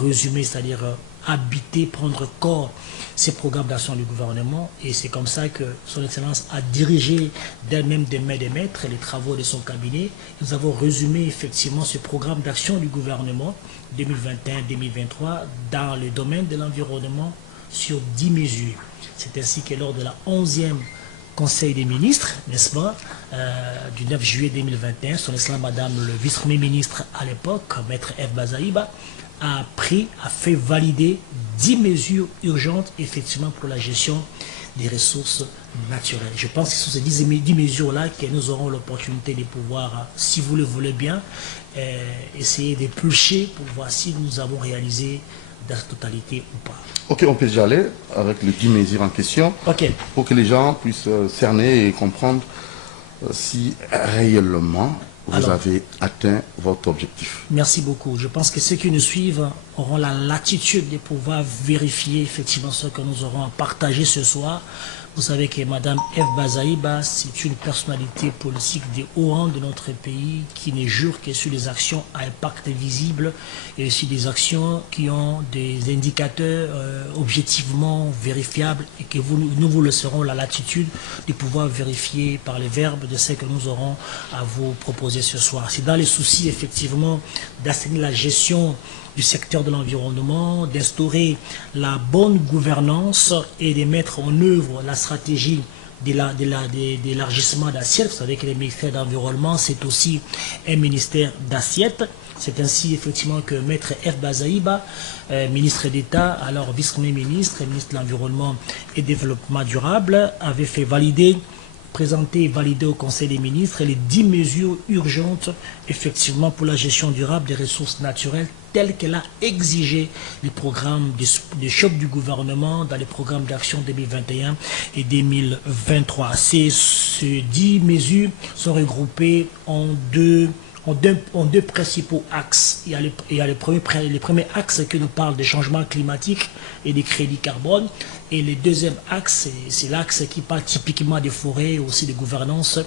résumer, c'est-à-dire habiter, prendre corps ces programmes d'action du gouvernement, et c'est comme ça que son Excellence a dirigé d'elle-même des mains des maîtres les travaux de son cabinet. Nous avons résumé effectivement ce programme d'action du gouvernement 2021-2023 dans le domaine de l'environnement sur 10 mesures. C'est ainsi que lors de la 11e Conseil des ministres, n'est-ce pas, du 9 juillet 2021, son Excellence Madame le vice-premier ministre à l'époque, Maître F. Bazaïba, a fait valider 10 mesures urgentes effectivement pour la gestion des ressources naturelles. Je pense que ce sont ces 10 mesures-là que nous aurons l'opportunité de pouvoir, si vous le voulez bien, essayer d'éplucher pour voir si nous avons réalisé dans la totalité ou pas. Ok, on peut déjà aller avec les 10 mesures en question, pour que les gens puissent cerner et comprendre si réellement vous avez atteint votre objectif. Merci beaucoup. Je pense que ceux qui nous suivent auront la latitude de pouvoir vérifier effectivement ce que nous aurons à partager ce soir. Vous savez que Madame F. Bazaïba, c'est une personnalité politique de haut rang de notre pays qui ne jure que sur des actions à impact visible et aussi des actions qui ont des indicateurs objectivement vérifiables et que nous vous laisserons la latitude de pouvoir vérifier par les verbes de ce que nous aurons à vous proposer ce soir. C'est dans les soucis effectivement d'assainir la gestion du secteur de l'environnement, d'instaurer la bonne gouvernance et de mettre en œuvre la stratégie d'élargissement d'assiette. Vous savez que le ministère de l'Environnement, c'est aussi un ministère d'assiette. C'est ainsi effectivement que Maître F. Bazaïba, ministre d'État, alors vice-premier ministre et ministre de l'Environnement et Développement durable, avait fait présenter et valider au Conseil des ministres les 10 mesures urgentes effectivement pour la gestion durable des ressources naturelles telles qu'elle a exigé les programmes de choc du gouvernement dans les programmes d'action 2021 et 2023. Ces 10 mesures sont regroupées en deux principaux axes. Il y a les premiers axes qui nous parlent des changements climatiques et des crédits carbone. Et le deuxième axe, c'est l'axe qui parle typiquement des forêts et aussi de gouvernance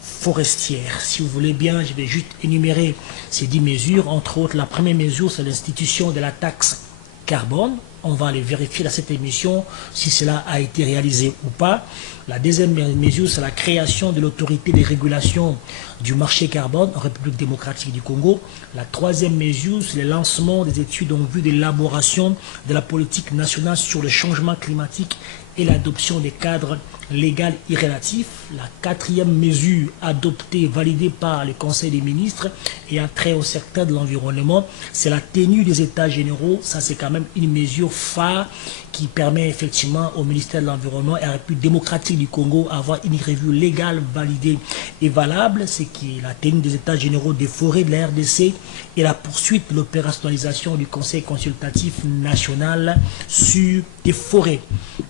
forestière. Si vous voulez bien, je vais juste énumérer ces 10 mesures. Entre autres, la première mesure, c'est l'institution de la taxe carbone. On va aller vérifier dans cette émission si cela a été réalisé ou pas. La deuxième mesure, c'est la création de l'autorité de régulation du marché carbone en République démocratique du Congo. La troisième mesure, c'est le lancement des études en vue de l'élaboration de la politique nationale sur le changement climatique et l'adoption des cadres légaux et relatifs. La quatrième mesure adoptée, validée par le Conseil des ministres et a trait au secteur de l'environnement, c'est la tenue des états généraux. Ça, c'est quand même une mesure phare qui permet effectivement au ministère de l'Environnement et à la République démocratique du Congo d'avoir une revue légale, validée et valable. C'est qui est la tenue des états généraux des forêts de la RDC et la poursuite de l'opérationnalisation du Conseil consultatif national sur des forêts.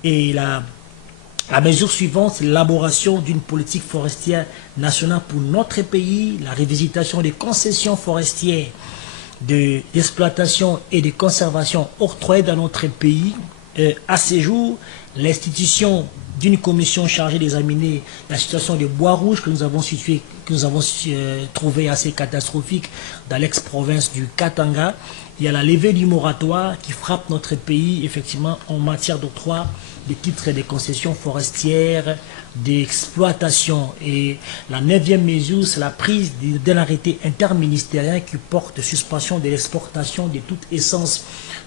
Et la mesure suivante, c'est l'élaboration d'une politique forestière nationale pour notre pays, la révisitation des concessions forestières d'exploitation et de conservation octroyées dans notre pays. À ce jour, l'institution d'une commission chargée d'examiner la situation des bois rouges que nous avons située que nous avons trouvé assez catastrophique dans l'ex-province du Katanga. Il y a la levée du moratoire qui frappe notre pays, effectivement, en matière d'octroi des titres et des concessions forestières, d'exploitation. Et la 9e mesure, c'est la prise d'un arrêté interministériel qui porte suspension de l'exportation de toute essence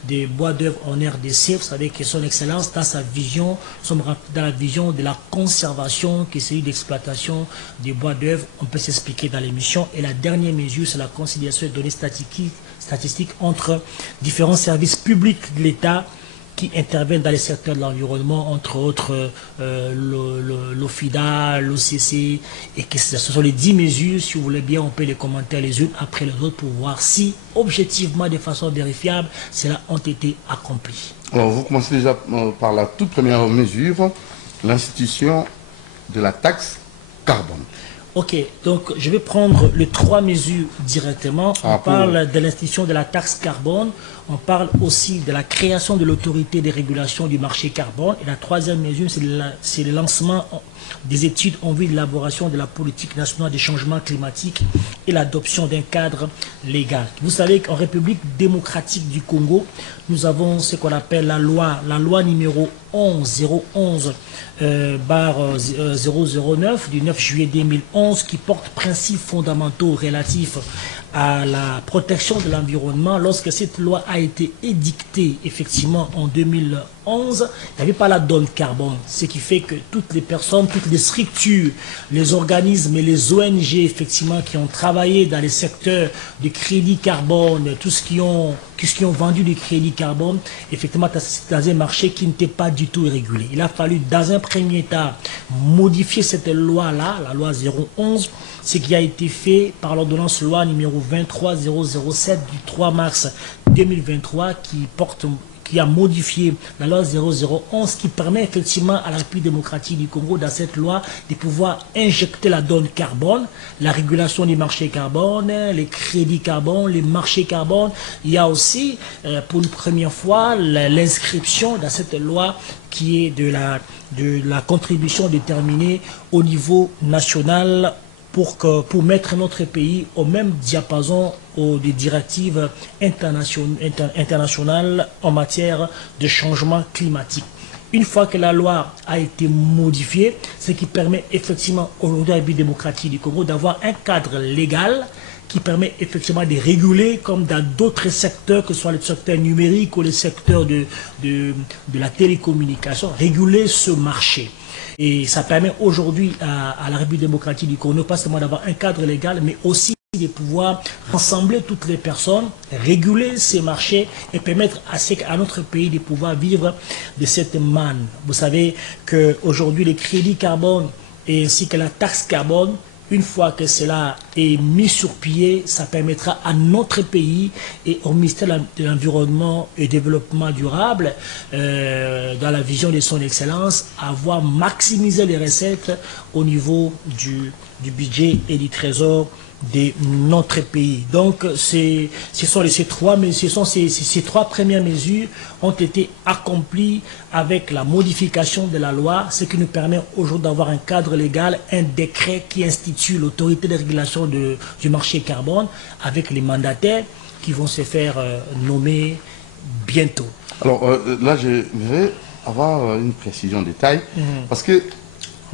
des bois d'œuvre en RDC. Vous savez que son excellence, dans sa vision, nous sommes dans la vision de la conservation, qui est celui d'exploitation des bois d'œuvre. On peut s'expliquer dans l'émission. Et la dernière mesure, c'est la conciliation des données statistiques entre différents services publics de l'État qui interviennent dans les secteurs de l'environnement, entre autres l'OFIDA, l'OCC, et que ce sont les 10 mesures. Si vous voulez bien, on peut les commenter les unes après les autres pour voir si, objectivement, de façon vérifiable, cela ont été accompli. Alors, vous commencez déjà par la toute première mesure, l'institution de la taxe carbone. Ok, donc je vais prendre les 3 mesures directement. On parle de l'institution de la taxe carbone, on parle aussi de la création de l'autorité de régulation du marché carbone. Et la 3e mesure, c'est le lancement des études en vue de l'élaboration de la politique nationale des changements climatiques et l'adoption d'un cadre légal. Vous savez qu'en République démocratique du Congo, nous avons ce qu'on appelle la loi numéro 009 du 9 juillet 2011 qui porte principes fondamentaux relatifs à la protection de l'environnement. Lorsque cette loi a été édictée effectivement en 2011, il n'y avait pas la donne carbone, ce qui fait que toutes les personnes, toutes les structures, les organismes et les ONG effectivement qui ont travaillé dans les secteurs du crédit carbone, tous ceux qui ont vendu du crédit carbone, effectivement dans un marché qui n'était pas du tout régulé. Il a fallu dans un premier temps modifier cette loi-là, la loi 011, ce qui a été fait par l'ordonnance loi numéro 23007 du 3 mars 2023 qui a modifié la loi 0011 qui permet effectivement à la République démocratique du Congo, dans cette loi, de pouvoir injecter la donne carbone, la régulation des marchés carbone, les crédits carbone, les marchés carbone. Il y a aussi, pour une première fois, l'inscription dans cette loi qui est de la contribution déterminée au niveau national pour mettre notre pays au même diapason des directives internationales en matière de changement climatique. Une fois que la loi a été modifiée, ce qui permet effectivement aujourd'hui à la République démocratique du Congo d'avoir un cadre légal qui permet effectivement de réguler, comme dans d'autres secteurs, que ce soit le secteur numérique ou le secteur de la télécommunication, réguler ce marché. Et ça permet aujourd'hui à la République démocratique du Congo, pas seulement d'avoir un cadre légal, mais aussi de pouvoir rassembler toutes les personnes, réguler ces marchés et permettre à notre pays de pouvoir vivre de cette manne. Vous savez qu'aujourd'hui, les crédits carbone et ainsi que la taxe carbone, une fois que cela est mis sur pied, ça permettra à notre pays et au ministère de l'Environnement et du Développement durable, dans la vision de son Excellence, à avoir maximisé les recettes au niveau du budget et du trésor de notre pays. Donc, ces trois premières mesures ont été accomplies avec la modification de la loi, ce qui nous permet aujourd'hui d'avoir un cadre légal, un décret qui institue l'autorité de régulation du marché carbone avec les mandataires qui vont se faire nommer bientôt. Alors là, j'aimerais avoir une précision détail parce que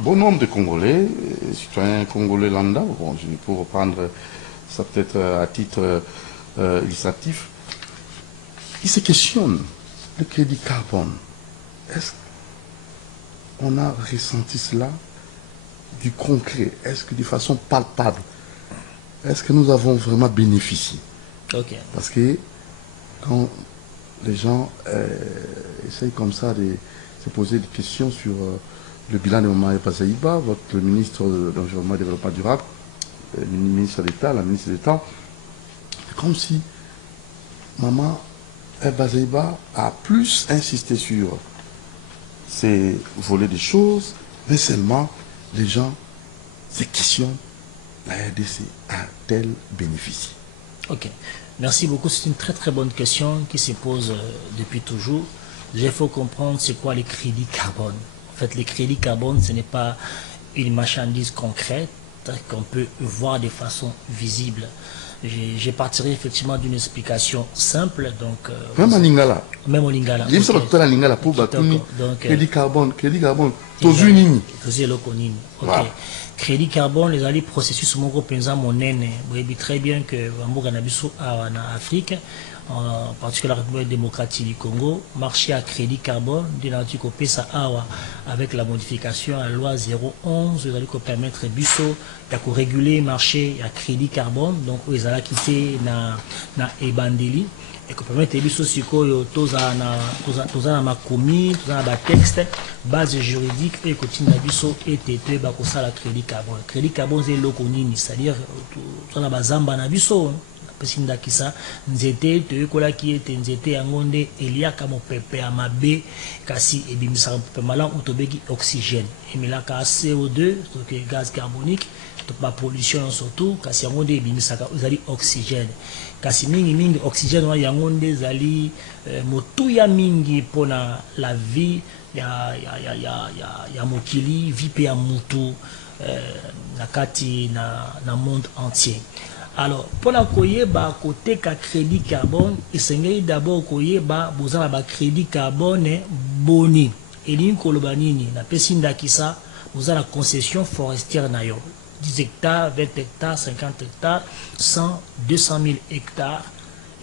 bon nombre de Congolais, citoyens congolais lambda, bon, je vais pour reprendre ça peut-être à titre illustratif, ils se questionnent le crédit carbone. Est-ce qu'on a ressenti cela du concret? Est-ce que de façon palpable? Est-ce que nous avons vraiment bénéficié? Okay. Parce que quand les gens essayent comme ça de se poser des questions sur le bilan de Mama Bazaïba, votre ministre de l'Environnement et du Développement durable, le ministre d'État, la ministre d'État, comme si Mama Bazaïba a plus insisté sur ces volets de choses, mais seulement les gens se questionnent, la RDC a-t-elle bénéficié? Ok, merci beaucoup. C'est une très très bonne question qui se pose depuis toujours. Il faut comprendre c'est quoi les crédits carbone. En fait, les crédits carbone, ce n'est pas une marchandise concrète, qu'on peut voir de façon visible. J'ai partirai effectivement d'une explication simple. Donc, même en lingala. Même en lingala. Il faut que la lingala pour battre crédit carbone, tous unis. Ok. Crédit carbone, les alliés processus mon groupe mon nene. Vous savez très bien que Wamboga Nabiso en Afrique, en particulier la République démocratique du Congo, marché à crédit carbone, de l'article PESA AWA, avec la modification à la loi 011, les alliés permettre Bisso, il y a réguler le marché à crédit carbone, donc ils allaient quitter na Ebandeli. Et que permettre Bisso Siko, tous à ma commis, tous à ma texte, base juridique, et continue à Bisso et tété, bakosa la crédit carbone. Crédit carbone, c'est l'okonini, c'est-à-dire, tout à bazamba na Bisso. Pesinda kisa nzete toyekola ki ete nzete yangonde eliaka mopepe ya mabe kasi ebimisa mopepe malam utobeki oxygène emelaka CO2 donc gaz carbonique to ba pollution surtout kasi yangonde ebimisaka ezali oxygène kasi mingi oxygène wa yangonde ezali motuya mingi pona la vie ya mokili vie pe ya mutu na kati na monde entier. Alors, pour la koyeba côté ka crédit carbone, il s'engage d'abord koyeba besoin ba crédit carbone boni. Et l'in kolobanini na pesinda kisa besoin la concession forestière na yo. 10 hectares, 20 hectares, 50 hectares, 100, 200 000 hectares.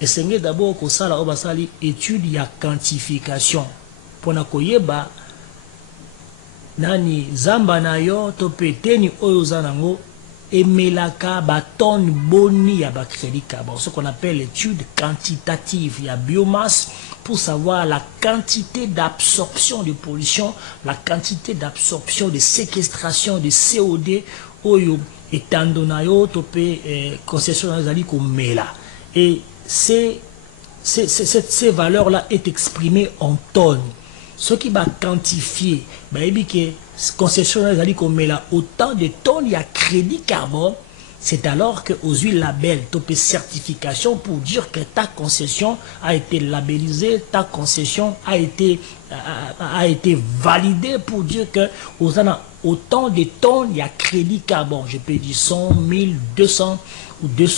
Et s'engage d'abord ko sala obasali étude ya quantification. Pour la koyeba nani zamba na yo to peteni oyo zanango et melaka baton boni ya ba crédit carbone, ce qu'on appelle l'étude quantitative, il y a biomasse pour savoir la quantité d'absorption de pollution, la quantité d'absorption de séquestration de CO2 oyo etandonayo topé concession zali ko mela. Et ces valeurs là est exprimée en tonnes. Ce qui va quantifier, que concessionnaire a dit qu'on met là autant de tonnes, il y a crédit carbone, c'est alors qu'aux huiles label, tu peux certification pour dire que ta concession a été labellisée, ta concession a été validée pour dire que aux autant de tonnes, il y a crédit carbone. Je peux dire 100, 1000, 200 ou 10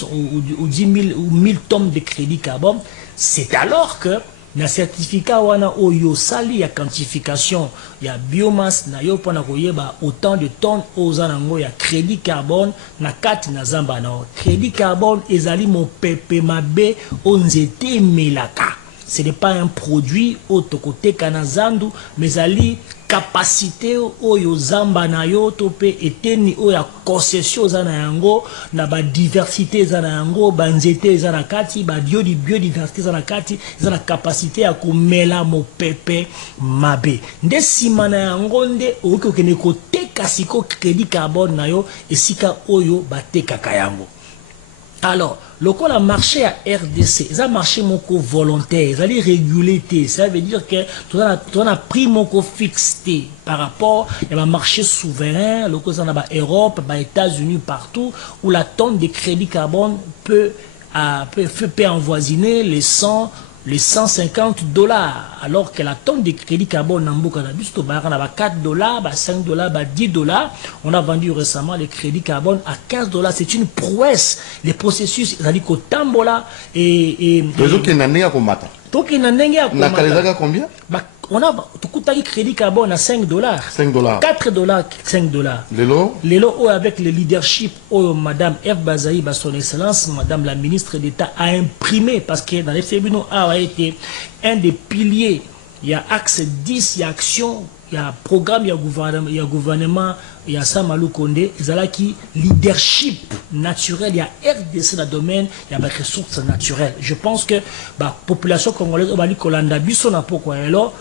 000 ou 1000 tonnes de crédit carbone. C'est alors que na certificat wana oyo sali ya quantification ya biomasse na yo pona koyeba autant de tonnes ozanango ya crédit carbone na kati na zamba na crédit carbone ezali mon pepe mabe onzete melaka. Ce n'est pas un produit autocoté kanazandu mais ali capacité oyo zamba na yo tope eteni oya concession zana yango na ba diversité zana yango ba nzete zana kati ba biodiversité zana kati zana capacité ya kumela mo pepe mabe nde sima na yango nde okokene ko teka siko crédit carbone na yo esika oyo bateka kayango. Alors, le coup, le marché à RDC, c'est un marché moko volontaire, ça veut dire régulé, ça veut dire que tu as un prix moko fixé par rapport à un marché souverain, le coup, ça a Europe, États-Unis, partout, où la tonne de crédit carbone peut envoisiner les 150 $, alors que la tonne de crédit carbone en Cannabis, on a 4 $, 5 $, 10 $. On a vendu récemment les crédits carbone à 15 $. C'est une prouesse. Les processus, c'est-à-dire qu'au Tambola et. Les autres qui n'en ont pas combien? On a tout le crédit carbone à 5 $. 5 $. 4 $, 5 $. Les lots avec le leadership, Madame F. Bazaï, son excellence, Madame la ministre d'État, a imprimé, parce que dans les tribunaux a été un des piliers. Il y a axe 10, il y a action, il y a programme, il y a gouvernement, il y a Samalou Kondé, il y a qui leadership naturel, il y a RDC dans le domaine, il y a des ressources naturelles. Je pense que la population congolaise, on va dire Kolanda Bissona pourquoi alors,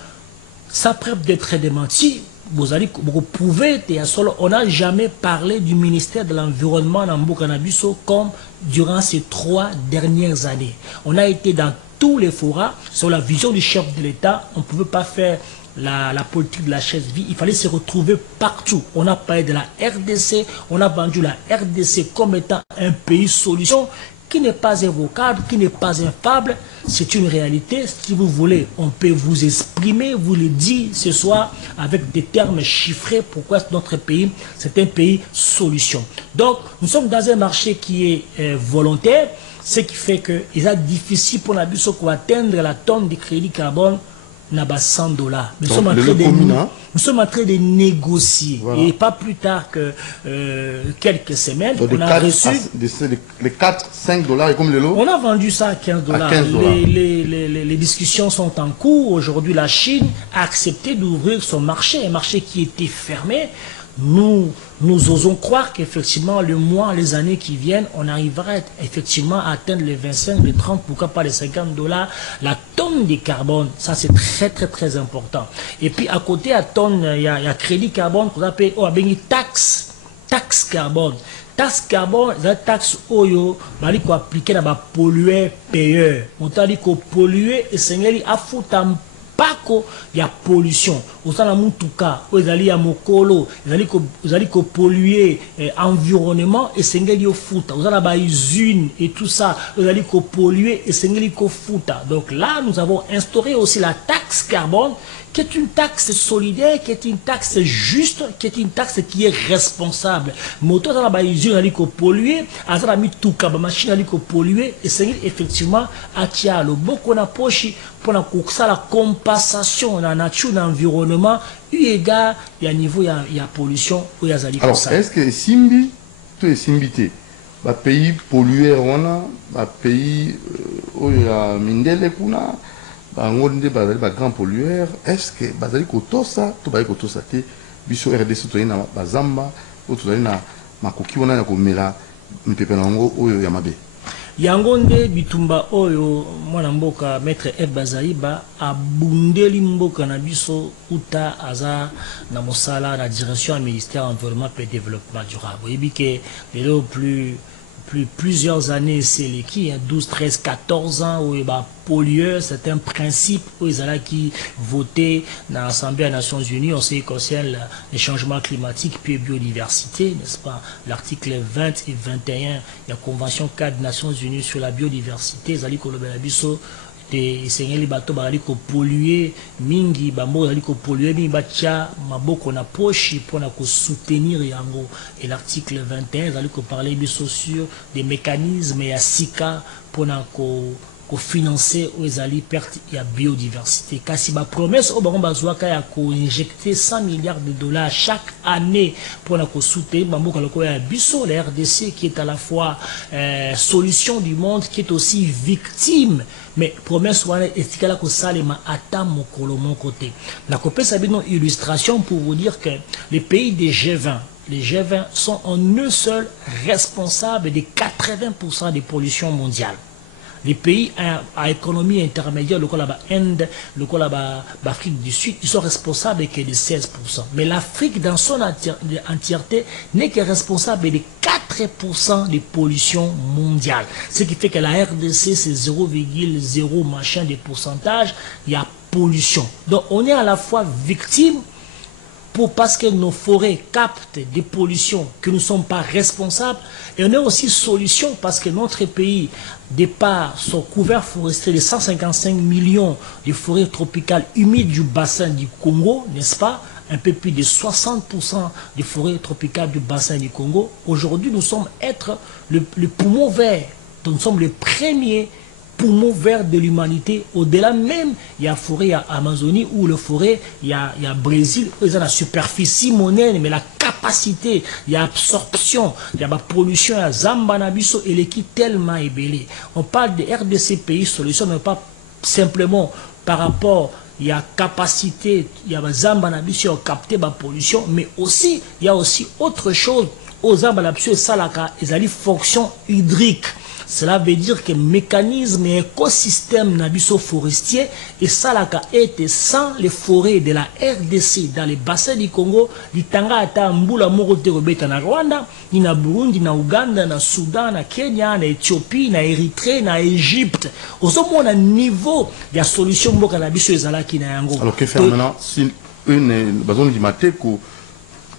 ça prête d'être démenti. Vous pouvez, on n'a jamais parlé du ministère de l'Environnement dans Mbokanabiso comme durant ces 3 dernières années. On a été dans tous les forats, sur la vision du chef de l'État, on ne pouvait pas faire la politique de la chaise vide, il fallait se retrouver partout. On a parlé de la RDC, on a vendu la RDC comme étant un pays solution qui n'est pas invocable, qui n'est pas infable, c'est une réalité. Si vous voulez, on peut vous exprimer, vous le dire ce soir avec des termes chiffrés, pourquoi notre pays, c'est un pays solution. Donc, nous sommes dans un marché qui est volontaire, ce qui fait qu'il est difficile pour la BISO pour atteindre la tonne de crédit carbone n'a pas $100. Nous sommes en train de négocier. Voilà. Et pas plus tard que quelques semaines, donc on a reçu... Les 4, $5 et comme les lots. On a vendu ça à $15. Les discussions sont en cours. Aujourd'hui, la Chine a accepté d'ouvrir son marché, un marché qui était fermé. Nous osons croire qu'effectivement, le mois, les années qui viennent, on arrivera effectivement à atteindre les 25, les 30, pourquoi pas les $50, la tonne de carbone. Ça, c'est très, très, très important. Et puis, à côté, à tonne, il y a crédit carbone qu'on appelle, taxe carbone. Taxe carbone, c'est la taxe oyo, bali ko appliquer na ba pollueur payeur. On t'a dit que polluer et sengeli afuta pako ya pollution. Au sein de Moutuka, vous allez à Mokolo, vous allez polluer environnement et sengeli au foot. Vous allez à usine et tout ça, vous allez polluer et sengeli au foot. Donc là, nous avons instauré aussi la taxe carbone, qui est une taxe solidaire, qui est une taxe juste, qui est une taxe qui est responsable. Moto dans la usine, allez polluer, azala mi tuka, ba machine allez polluer et sengeli effectivement atia le beaucoup na poche pour la compensation dans la nature, dans l'environnement, eu égard, il y a niveau, il y a pollution, il y a zali. Alors, est-ce que Simbi, tout est Simbité, le pays pollueur, le pays où il y a Mindele, grand pollueur, est-ce que bazali koto ça, tout bazali koto ça, biso RDC to na bazamba, ou to na makoki wana ya komela mpepe na ngo oyo ya mabe. Yangonde bitumba oyo mwana mboka maître Eba Zaïba abundeli mboka na biso uta aza na mosala na direction du ministère environnement et développement durable. Et que plusieurs années c'est les qui 12 13 14 ans où pollueur, c'est un principe où ils ont qui voté dans l'Assemblée des Nations Unies en ce qui concerne les changements climatiques puis biodiversité, n'est-ce pas? L'article 20 et 21, la Convention 4 des Nations Unies sur la biodiversité, ils ont dit et sengeli bato bazali ko polluer mingi bambo bazali ko polluer mingi batia maboko na poche pour na ko soutenir yango. Et l'article 21 bazali ko parler biso sur des mécanismes ya sika pour na ko financer aux alliés perte et à biodiversité. Car si ma promesse au baron bazouaka ya ko injecter $100 milliards chaque année pour la soutenir bambo kaloko ya biso la RDC qui est à la fois solution du monde qui est aussi victime. Mais promesse wana etikala ko salema ata mokolo mon côté. La copie ça une illustration pour vous dire que les pays des G20, les G20 sont en eux seuls responsables de 80% des pollutions mondiales. Les pays à économie intermédiaire, le cas Inde, le cas Afrique du Sud, ils sont responsables que de 16%. Mais l'Afrique dans son entièreté n'est que responsable de 4% des pollutions mondiales. Ce qui fait que la RDC c'est 0,0 machin de pourcentage, il y a pollution. Donc on est à la fois victime parce que nos forêts captent des pollutions que nous ne sommes pas responsables, et on est aussi solution parce que notre pays, de par son couvert forestier de 155 millions de forêts tropicales humides du bassin du Congo, n'est-ce pas? Un peu plus de 60% des forêts tropicales du bassin du Congo. Aujourd'hui, nous sommes le poumon vert. Donc, nous sommes les premiers poumon vert de l'humanité. Au-delà même, il y a forêt, il y a Amazonie, ou le forêt, il y a Brésil, ils ont la superficie monnaie, mais la capacité, il y a absorption, il y a la pollution, il y a Zambanabiso et l'équipe tellement ébélé. On parle de RDC pays solution, mais pas simplement par rapport, il y a capacité, il y a Zambanabiso à capter la pollution, mais aussi, il y a aussi autre chose, aux Zambanabiso et Salaka, ils ont des fonctions hydriques. Cela veut dire que le mécanisme et écosystème nabiso forestier et ça là été sans les forêts de la RDC dans les bassins du Congo, l'Itanga ata mbula moko te robeta na Rwanda, ni na Burundi, na Uganda, na Soudan, na Kenya, na Éthiopie, na Érythrée, na Égypte. Au moins à niveau de la solution mboka nabiso ezala ki na yango. Alors que faire maintenant si une besoin du maté ko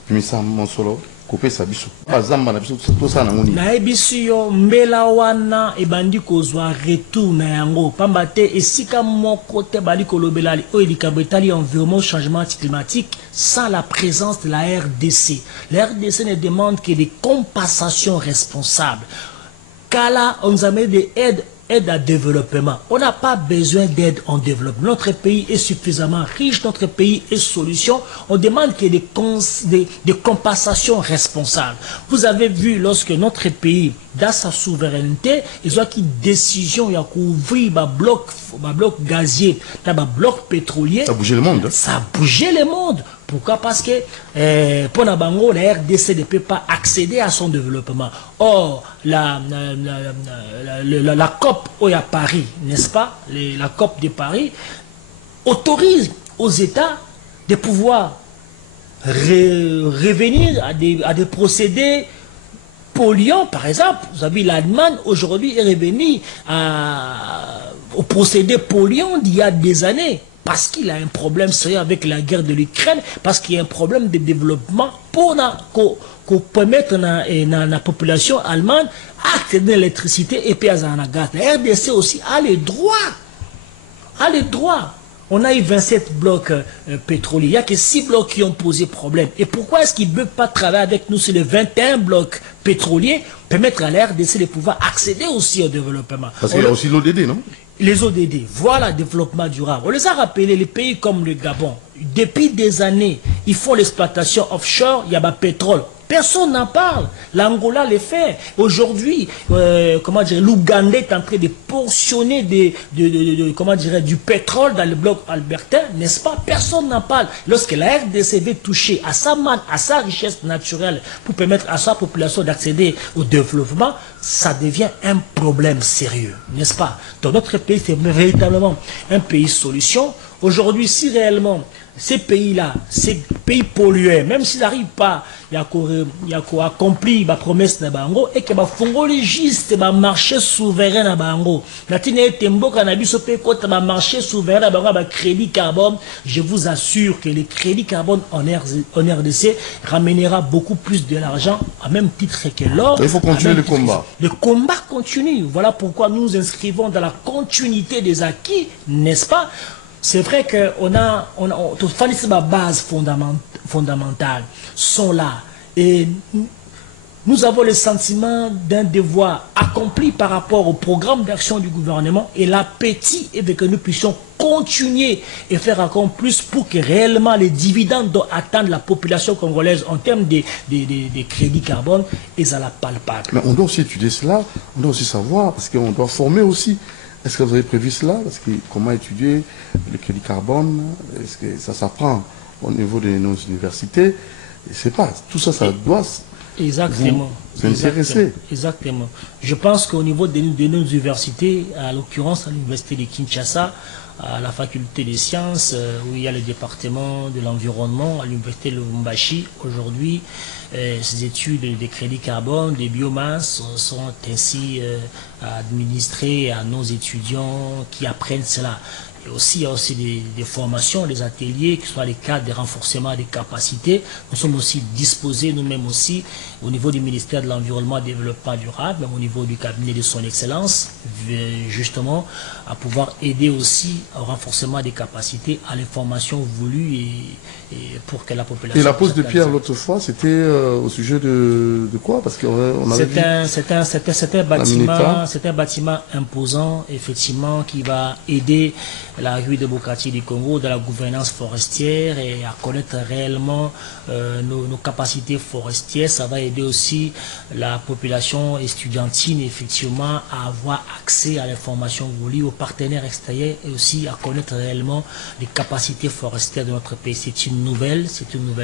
pimisa mon solo Kopé Sabiso. Azamba na biso tout ça na ngoni. Na ebisu yo mbela wana ebandi kozwa retour na yango pamba te esika moko te bali kolobelali o elikabetali environnement changement climatique sans la présence de la RDC. La RDC ne demande que des compensations responsables. Car là, on nous a mis des aides à développement. On n'a pas besoin d'aide en développement. Notre pays est suffisamment riche, notre pays est solution. On demande qu'il y ait des compensations responsables. Vous avez vu lorsque notre pays, dans sa souveraineté, ils ont une décision, il y a couvert un bloc gazier, un bloc pétrolier. Ça a bougé le monde. Ça a bougé le monde. Pourquoi? Parce que pour Nabango, la RDC ne peut pas accéder à son développement. Or, la COP à Paris, n'est-ce pas? La COP de Paris autorise aux États de pouvoir revenir à des procédés polluants. Par exemple, vous avez l'Allemagne aujourd'hui est revenue au procédé polluant d'il y a des années. Parce qu'il a un problème sérieux avec la guerre de l'Ukraine, parce qu'il y a un problème de développement pour permettre la population allemande à accéder à l'électricité et puis à la gaz. La RDC aussi a les droits. On a eu 27 blocs pétroliers. Il n'y a que 6 blocs qui ont posé problème. Et pourquoi est-ce qu'ils ne veulent pas travailler avec nous sur les 21 blocs pétroliers, permettre à la RDC de pouvoir accéder aussi au développement? Parce qu'il y a aussi l'ODD, non? Les ODD, voilà le développement durable. On les a rappelés, les pays comme le Gabon, depuis des années, ils font l'exploitation offshore, il y a du pétrole. Personne n'en parle. L'Angola le fait. Aujourd'hui, l'Ouganda est en train de portionner du pétrole dans le bloc albertain, n'est-ce pas? Personne n'en parle. Lorsque la RDC veut toucher à sa richesse naturelle pour permettre à sa population d'accéder au développement, ça devient un problème sérieux, n'est-ce pas? Dans notre pays, c'est véritablement un pays solution. Aujourd'hui, si réellement ces pays-là, ces pays pollués, même s'ils n'arrivent pas à accomplir la promesse de Bango et que le juste marché souverain à Bango, marché souverain à crédit carbone, je vous assure que le crédit carbone en RDC ramènera beaucoup plus de l'argent à même titre que l'or. Il faut continuer le combat. Le combat continue. Voilà pourquoi nous nous inscrivons dans la continuité des acquis, n'est-ce pas? C'est vrai qu'on a toutes les bases fondamentales sont là. Et nous avons le sentiment d'un devoir accompli par rapport au programme d'action du gouvernement et l'appétit est que nous puissions continuer et faire encore plus pour que réellement les dividendes atteignent la population congolaise en termes de crédit carbone et ça la palpable. Mais on doit aussi étudier cela, on doit aussi savoir, parce qu'on doit former aussi. Est-ce que vous avez prévu cela? Parce que comment étudier le crédit carbone? Est-ce que ça s'apprend au niveau de nos universités? Je ne sais pas. Tout ça, ça doit exactement vous intéresser. Exactement. Je pense qu'au niveau de nos universités, à l'occurrence à l'université de Kinshasa, à la faculté des sciences, où il y a le département de l'environnement, à l'université de Lubumbashi, aujourd'hui, ces études de crédit carbone, des biomasses sont ainsi administrées à nos étudiants qui apprennent cela. Et aussi, il y a aussi des formations, des ateliers, qui soient les cadres de renforcement des capacités. Nous sommes aussi disposés, nous-mêmes aussi, au niveau du ministère de l'Environnement et du Développement durable, même au niveau du cabinet de son Excellence, justement, à pouvoir aider aussi au renforcement des capacités, à les formations voulues et pour que la population... Et la pose de pierre l'autre fois, c'était au sujet de quoi? Parce qu'on avait c'était un bâtiment imposant, effectivement, qui va aider la République démocratique du Congo dans la gouvernance forestière et à connaître réellement nos capacités forestières. Ça va aider aussi la population estudiantine effectivement à avoir accès à l'information voulue aux partenaires extérieurs et aussi à connaître réellement les capacités forestières de notre pays. C'est une nouvelle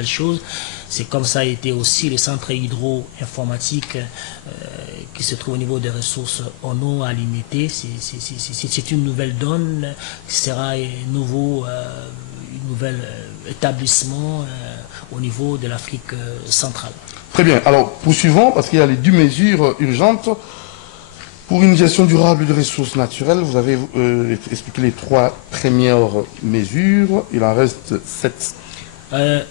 chose. C'est comme ça a été aussi le centre hydro-informatique qui se trouve au niveau des ressources en eau à limiter. C'est une nouvelle donne. Sera un nouvel établissement au niveau de l'Afrique centrale. Très bien. Alors, poursuivons, parce qu'il y a les 2 mesures urgentes pour une gestion durable des ressources naturelles. Vous avez expliqué les 3 premières mesures. Il en reste 7.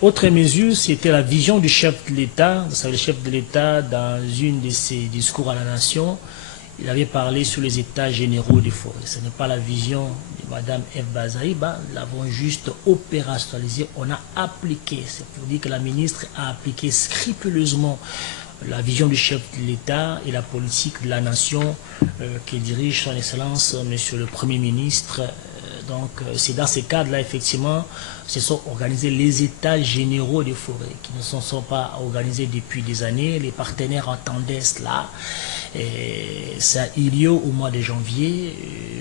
Autre mesure, c'était la vision du chef de l'État. Vous savez, le chef de l'État, dans une de ses discours à la nation, il avait parlé sur les états généraux des forêts. Ce n'est pas la vision de Mme F. Bazaïba, nous l'avons juste opérationnalisé, on a appliqué. C'est pour dire que la ministre a appliqué scrupuleusement la vision du chef de l'État et la politique de la nation que dirige son Excellence, Monsieur le Premier ministre. Donc, c'est dans ces cadres-là, effectivement, se sont organisés les états généraux des forêts, qui ne sont pas organisés depuis des années. Les partenaires entendaient cela. Et ça a eu lieu au mois de janvier.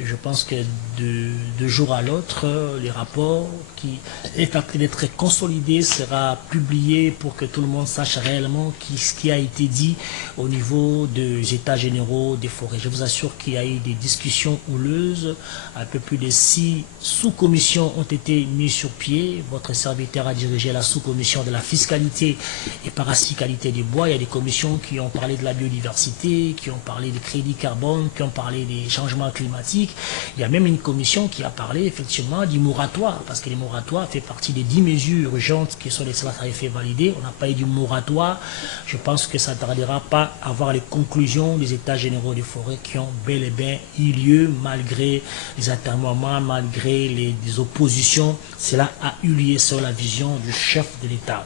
Je pense que de jour à l'autre, les rapports qui est en train d'être consolidé sera publié pour que tout le monde sache réellement ce qui a été dit au niveau des états généraux des forêts. Je vous assure qu'il y a eu des discussions houleuses. Un peu plus de 6 sous-commissions ont été mises sur pied. Votre serviteur a dirigé la sous-commission de la fiscalité et parasfiscalité du bois. Il y a des commissions qui ont parlé de la biodiversité, qui ont parlé des crédits carbone, qui ont parlé des changements climatiques. Il y a même une commission qui a parlé effectivement du moratoire, parce que le moratoire fait partie des 10 mesures urgentes qui sont les avaient fait valider. On n'a pas eu du moratoire. Je pense que ça ne tardera pas à voir les conclusions des états généraux des forêts qui ont bel et bien eu lieu malgré les atermoiements, malgré les oppositions. Cela a eu lieu sur la vision du chef de l'État.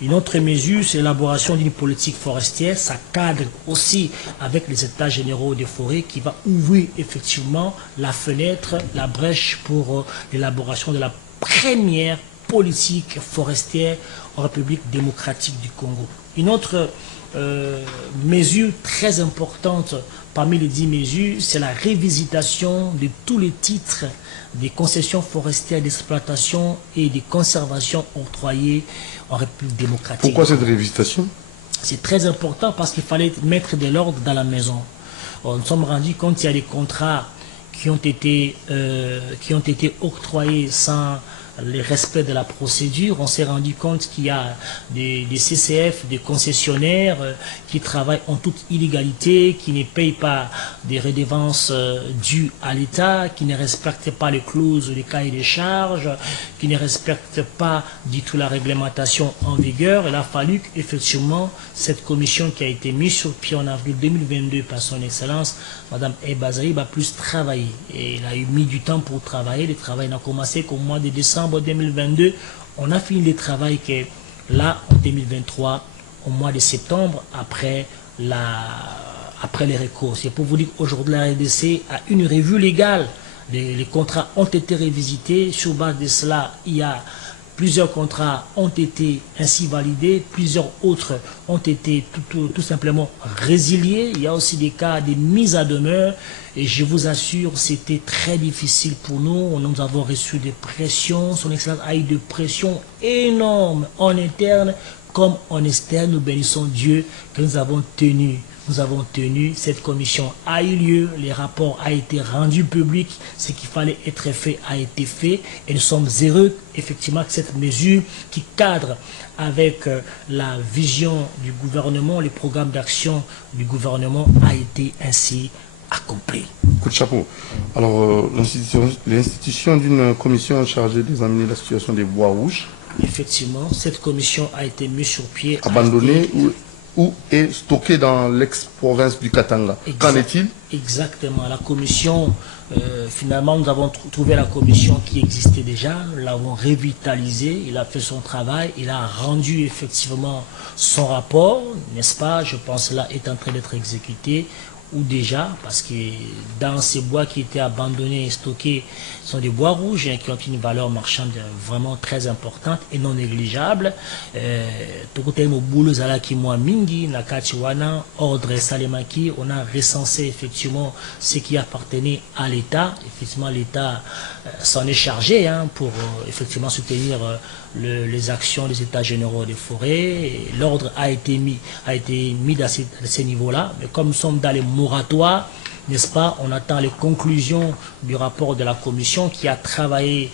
Une autre mesure, c'est l'élaboration d'une politique forestière. Ça cadre aussi avec les états généraux des forêts qui va ouvrir effectivement la fenêtre, la brèche pour l'élaboration de la première politique forestière en République démocratique du Congo. Une autre mesure très importante parmi les 10 mesures, c'est la révisitation de tous les titres des concessions forestières d'exploitation et de conservation octroyées en République démocratique. Pourquoi cette révisitation? C'est très important parce qu'il fallait mettre de l'ordre dans la maison. Nous nous sommes rendus compte qu'il y a des contrats qui ont été octroyés sans le respect de la procédure. On s'est rendu compte qu'il y a des CCF, des concessionnaires qui travaillent en toute illégalité, qui ne payent pas des redevances dues à l'État, qui ne respectent pas les clauses des cahiers des charges, qui ne respectent pas du tout la réglementation en vigueur. Il a fallu qu'effectivement cette commission qui a été mise sur pied en avril 2022 par son Excellence, Mme Ebazaïb, a plus travaillé. Et il a eu mis du temps pour travailler. Le travail n'a commencé qu'au mois de décembre 2022. On a fini le travail que là, en 2023, au mois de septembre, après les recours. C'est pour vous dire qu'aujourd'hui, la RDC a une revue légale. Les contrats ont été révisités. Sur base de cela, il y a plusieurs contrats ont été ainsi validés, plusieurs autres ont été tout simplement résiliés. Il y a aussi des cas de mise à demeure et je vous assure, c'était très difficile pour nous. Nous avons reçu des pressions, son Excellence a eu des pressions énormes en interne comme en externe. Nous bénissons Dieu que nous avons tenu. Nous avons tenu, cette commission a eu lieu, les rapports ont été rendus publics, ce qu'il fallait être fait a été fait et nous sommes heureux effectivement que cette mesure qui cadre avec la vision du gouvernement, les programmes d'action du gouvernement a été ainsi accompli. Coup de chapeau. Alors, l'institution d'une commission chargée d'examiner la situation des bois rouges. Effectivement, cette commission a été mise sur pied. Abandonnée ou est stocké dans l'ex-province du Katanga. Qu'en est-il? Exactement. La commission, finalement, nous avons trouvé la commission qui existait déjà. Nous l'avons revitalisée. Il a fait son travail. Il a rendu effectivement son rapport, n'est-ce pas? Je pense là est en train d'être exécuté. Ou déjà, parce que dans ces bois qui étaient abandonnés et stockés, sont des bois rouges qui ont une valeur marchande vraiment très importante et non négligeable. Ordre Salemaki, on a recensé effectivement ce qui appartenait à l'État. Effectivement, l'État s'en est chargé pour effectivement soutenir les actions des États généraux des forêts. L'ordre a été mis à ce niveau-là. Mais comme nous sommes dans les moratoires, n'est-ce pas? On attend les conclusions du rapport de la commission qui a travaillé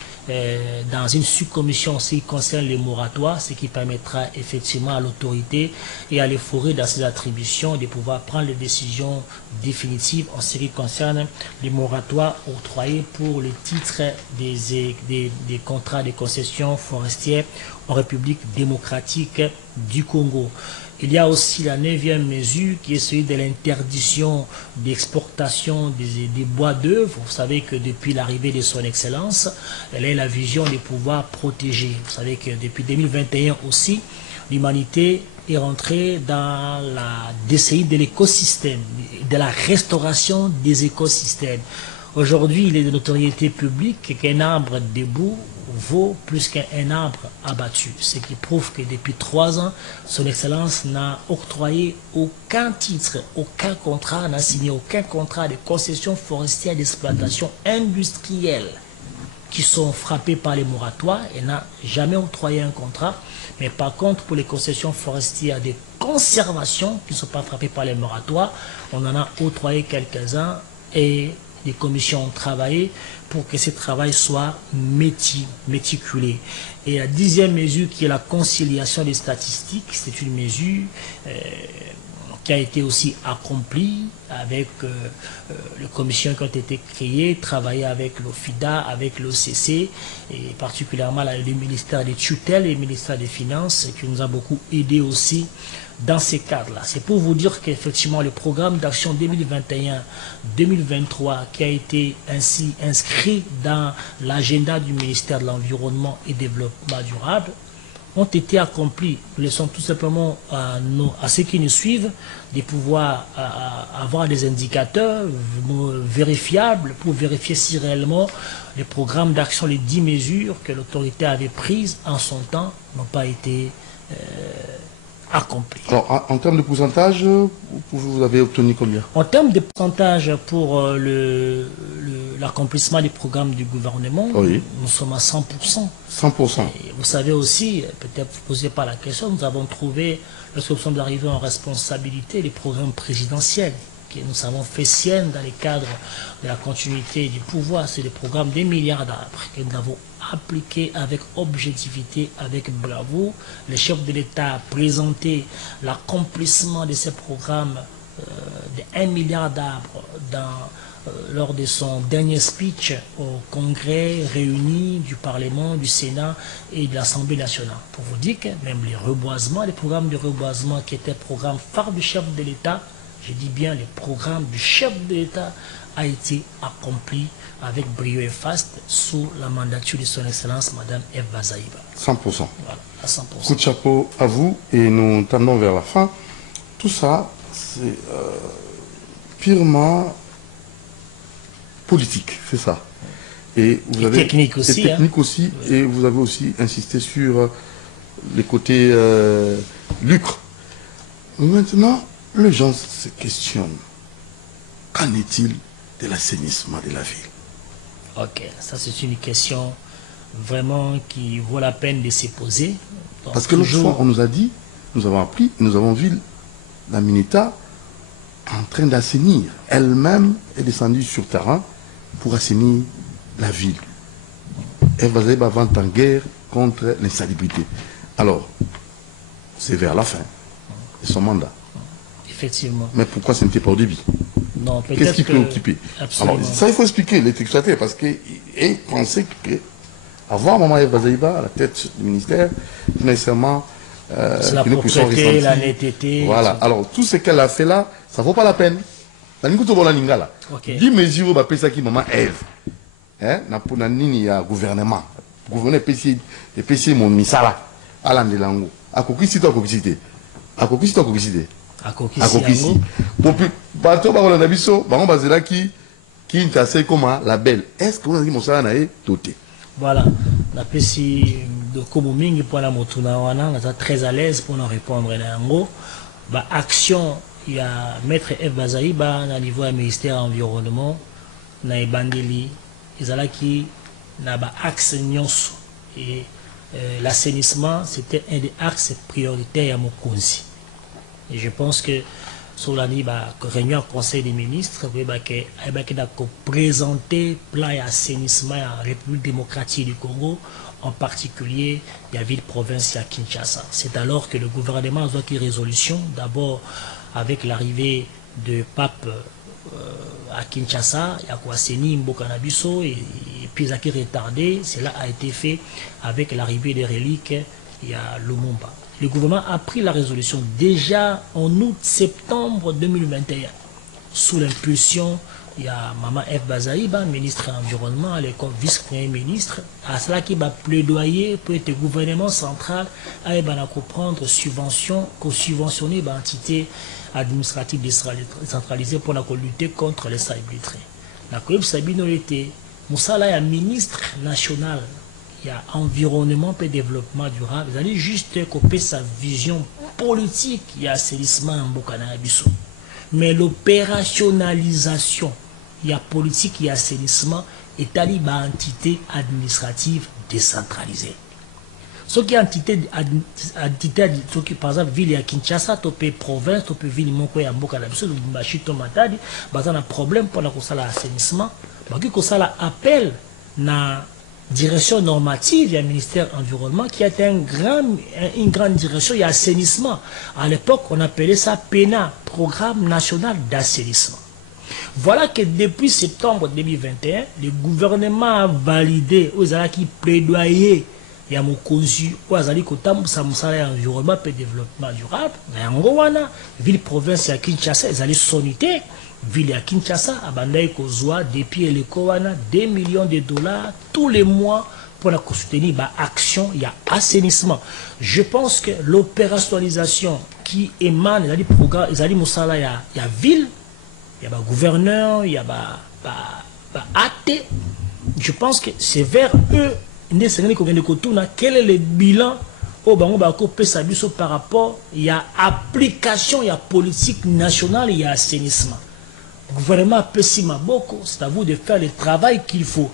dans une sous-commission en ce qui concerne les moratoires, ce qui permettra effectivement à l'autorité et à l'euphorie dans ses attributions de pouvoir prendre les décisions définitives en ce qui concerne les moratoires octroyés pour les titres des contrats de concession forestière en République démocratique du Congo. Il y a aussi la 9e mesure qui est celui de l'interdiction d'exportation des bois d'œuvre. Vous savez que depuis l'arrivée de son Excellence, elle a la vision de pouvoir protéger. Vous savez que depuis 2021 aussi, l'humanité est rentrée dans la décennie de l'écosystème, de la restauration des écosystèmes. Aujourd'hui, il est de notoriété publique qu'un arbre debout vaut plus qu'un arbre abattu. Ce qui prouve que depuis 3 ans, son Excellence n'a octroyé aucun titre, aucun contrat, n'a signé aucun contrat de concession forestière d'exploitation industrielle qui sont frappés par les moratoires et n'a jamais octroyé un contrat. Mais par contre, pour les concessions forestières de conservation qui ne sont pas frappées par les moratoires, on en a octroyé quelques-uns et les commissions ont travaillé pour que ce travail soit méticulé. Et la 10e mesure qui est la conciliation des statistiques, c'est une mesure qui a été aussi accomplie avec les commissions qui ont été créées, travaillé avec l'OFIDA, avec l'OCC et particulièrement le ministère des tutelles et le ministère des Finances qui nous a beaucoup aidé aussi dans ces cadres-là. C'est pour vous dire qu'effectivement le programme d'action 2021-2023 qui a été ainsi inscrit dans l'agenda du ministère de l'Environnement et Développement durable ont été accomplis. Nous laissons tout simplement à ceux qui nous suivent de pouvoir avoir des indicateurs vérifiables pour vérifier si réellement les programmes d'action, les 10 mesures que l'autorité avait prises en son temps n'ont pas été accompli. Alors, en termes de pourcentage, vous avez obtenu combien? En termes de pourcentage pour l'accomplissement des programmes du gouvernement, oui, nous sommes à 100%. 100%. Et vous savez aussi, peut-être vous ne posez pas la question, nous avons trouvé, lorsque nous sommes arrivés en responsabilité, les programmes présidentiels que nous avons fait sienne dans le cadre de la continuité du pouvoir. C'est des programmes des milliards d'arbres que nous avons appliqués avec objectivité, avec bravoure. Le chef de l'État a présenté l'accomplissement de ces programmes de 1 milliard d'arbres lors de son dernier speech au congrès réuni du Parlement, du Sénat et de l'Assemblée nationale. Pour vous dire que même les reboisements, les programmes de reboisement qui étaient programmes phares du chef de l'État, je dis bien les programmes du chef de l'État, a été accompli avec brio et faste sous la mandature de son Excellence Madame Eva Zaïba. 100%. Voilà, à 100%. Coup de chapeau à vous et nous tendons vers la fin. Tout ça, c'est purement politique, c'est ça. Et vous avez technique aussi. Technique aussi, oui. Et vous avez aussi insisté sur les côtés lucre. Maintenant, les gens se questionnent. Qu'en est-il de l'assainissement de la ville? Ok, ça c'est une question vraiment qui vaut la peine de se poser. Donc, parce que l'autre fois, on nous a dit, nous avons appris, nous avons vu la Minita en train d'assainir. Elle-même est descendue sur terrain pour assainir la ville. Elle va avant en guerre contre l'insalubrité. Alors, c'est vers la fin de son mandat. Effectivement. Mais pourquoi ce n'était pas au début? Non, qu'est-ce qui peut occuper? Absolument. Alors, ça, il faut expliquer les exploiteurs parce qu'ils pensaient qu'avoir Maman Eva Zaïba à la tête du ministère, nécessairement, la propreté, la netteté. Voilà. Alors, tout ce qu'elle a fait là, ça ne vaut pas la peine. Okay. 10 mesures, on ça qui Maman Eve. Hein? Il y a gouvernement. Le gouvernement est PC mon misala. À l'andelango. À Kokisi, toi, Kokisi. À Kokisi, toi, Kokisi. À Kokisi. Pour bateau, on a vu on va qui est comme label. Est-ce que vous avez dit mon salaire n'a doté? Voilà. La PC de Kobomingi pour la motuna, on est très à l'aise pour nous répondre. En gros, action, il y a Maître F. Bazaïba, au niveau du ministère de l'Environnement, na Bandeli, Izalaki, na axe Nyonso. Et l'assainissement, c'était un des axes prioritaires à Mokonzi. Et je pense que sur la réunion conseil des ministres, qui a présenté plan d'assainissement à la République démocratique du Congo, en particulier la ville-province à Kinshasa. C'est alors que le gouvernement a pris résolution, d'abord avec l'arrivée de pape à Kinshasa, il y a Kwaseni Mbokanabiso, et puis ça qui est retardé, cela a été fait avec l'arrivée des reliques, il y a Lumumba. Le gouvernement a pris la résolution déjà en août-septembre 2021, sous l'impulsion, il y a Maman F. Bazaïba, ministre de l'Environnement, à l'époque vice-premier ministre, à cela qui va plaidoyer pour que le gouvernement central aille prendre subvention, subventionner l'entité administrative décentralisée pour lutter contre les cybertrains. La Coïb Sabino était, Moussala est ministre national, il y a environnement et développement durable, il a juste copier sa vision politique, il y a assainissement en Bokana Abisso. Mais l'opérationnalisation, il y a politique, il y a assainissement, et il y a entité administrative décentralisée. Ce qui est entité, par exemple, ville à Kinshasa, topé province, topé ville Moko et Mboka Labiso, Bachito Matadi, il y a un problème pour l'assainissement, il y a un appel na direction normative, il y a le ministère de l'Environnement qui a été une grande direction, il y a assainissement. À l'époque, on appelait ça PENA, Programme National d'Assainissement. Voilà que depuis septembre 2021, le gouvernement a validé aux gens qui plaidoyaient, il y a mon consul, aux gens qui ont environnement et développement durable, mais en Rwanda, ville province à Kinshasa, ils allaient soniter. Ville à Kinshasa, à Bandaï Kozwa, depuis le Kowana, 2 millions de dollars tous les mois pour la soutenir l'action, il y a assainissement. Je pense que l'opérationnalisation qui émane, il y a des programmes, il y a des moussala, il y a ville, il y a gouverneur, il y a AT. Je pense que c'est vers eux, quel est le bilan par rapport, il y a application, il y a politique nationale, il y a assainissement. Le gouvernement Pessima Boko, c'est à vous de faire le travail qu'il faut.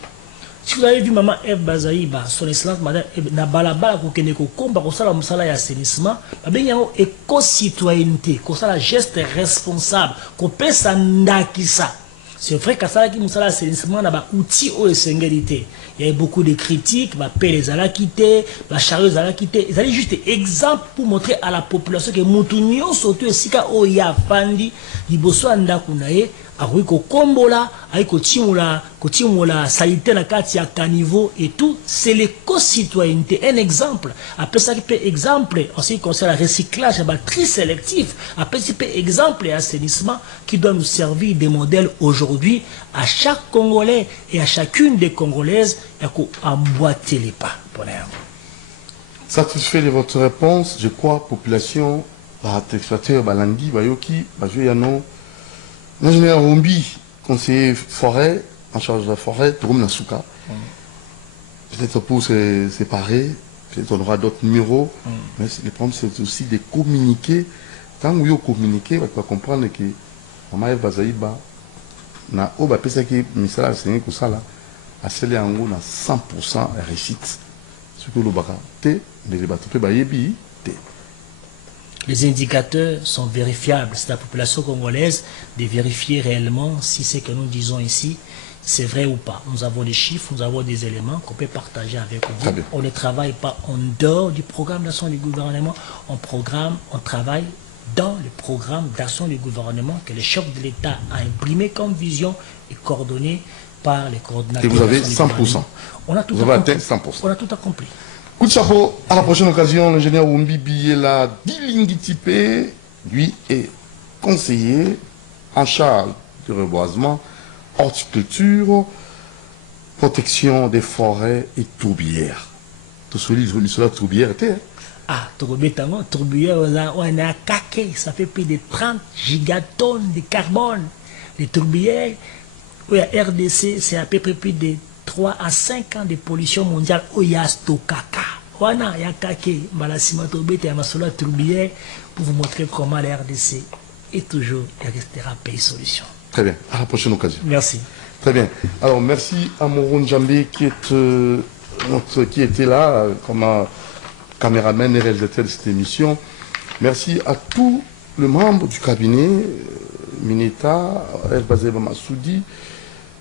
Si vous avez vu Maman F. Bazaïba, son excellence Madame Nabalaba, qui combat pour ça la musala et assainissement, il y a une éco-citoyenneté, qu'on a un geste responsable, qu'on peut s'endakisa. C'est vrai qu'à ça qui musala assainissement, on a un outil au singalité. Il y a beaucoup de critiques, ma paix les a quitté, ma charrue a quitté. Ils allaient juste exemple pour montrer à la population que Moutounion surtout sika oya fandi, liboso andakunaye, aruiko kombola, aiko timula, kotimula salité na kati ya caniveau et tout, c'est l'éco-citoyenneté. Un exemple. Après ça, peut exemple, en ce qui concerne le recyclage, très sélectif. Après ça, peut exemple et assainissement qui doit nous servir des modèles aujourd'hui à chaque Congolais et à chacune des Congolaises et qu'on emboîter les pas. Satisfait de votre réponse, je crois, population, exploiteur, Balangui, Bayoki, Bajouyano, l'ingénieur Rumbi, conseiller forêt, en charge de la forêt, Toum Nasuka. Peut-être pour se séparer, peut-être on aura d'autres numéros, mais le problème c'est aussi de communiquer. Quand vous communiquez, vous pouvez comprendre que Maman Bazaïba, na oba pesa qui misala c'est que ça là, à celle en haut na 100% réussite. Ce que le baka te, mais les bateaux ba yebi te. Les indicateurs sont vérifiables. C'est la population congolaise de vérifier réellement si ce que nous disons ici, c'est vrai ou pas. Nous avons des chiffres, nous avons des éléments qu'on peut partager avec vous. On ne travaille pas en dehors du programme d'action du gouvernement. On travaille dans le programme d'action du gouvernement que le chef de l'État a imprimé comme vision et coordonné par les coordinateurs. Et vous avez 100%. On a tout vous avez atteint 100%. On a tout accompli. Coup de chapeau, à la prochaine occasion, l'ingénieur Wumbi Biela Dilingitipé, lui est conseiller en charge du reboisement, horticulture, protection des forêts et tourbières. Tout cela tourbière était. Ah, tourbière, on a caqué, ça fait plus de 30 gigatonnes de carbone. Les tourbières, oui, à RDC, c'est à peu près plus de 3 à 5 ans de pollution mondiale. Oyasto kaka. Wana ya kake, malasima tobete ya masola tourbière pour vous montrer comment la RDC est toujours et restera pays solution. Très bien, à la prochaine occasion. Merci. Très bien. Alors, merci à Moron Djambé qui était là comme caméraman et réalisateur de cette émission. Merci à tous le membre du cabinet, Mineta, El Bazeba Massoudi,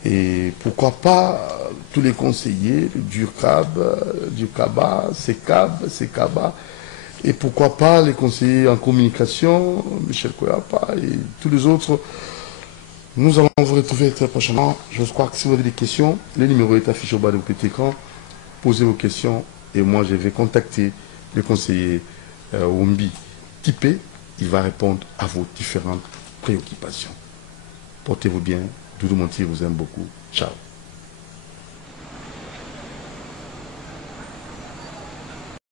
et pourquoi pas tous les conseillers, Durkaba, Sekaba, et pourquoi pas les conseillers en communication, Michel Koyapa et tous les autres. Nous allons vous retrouver très prochainement. Je crois que si vous avez des questions, le numéro est affiché au bas de votre écran. Posez vos questions et moi je vais contacter le conseiller Wombi Tipé. Il va répondre à vos différentes préoccupations. Portez-vous bien. Doudou Montier vous aime beaucoup. Ciao.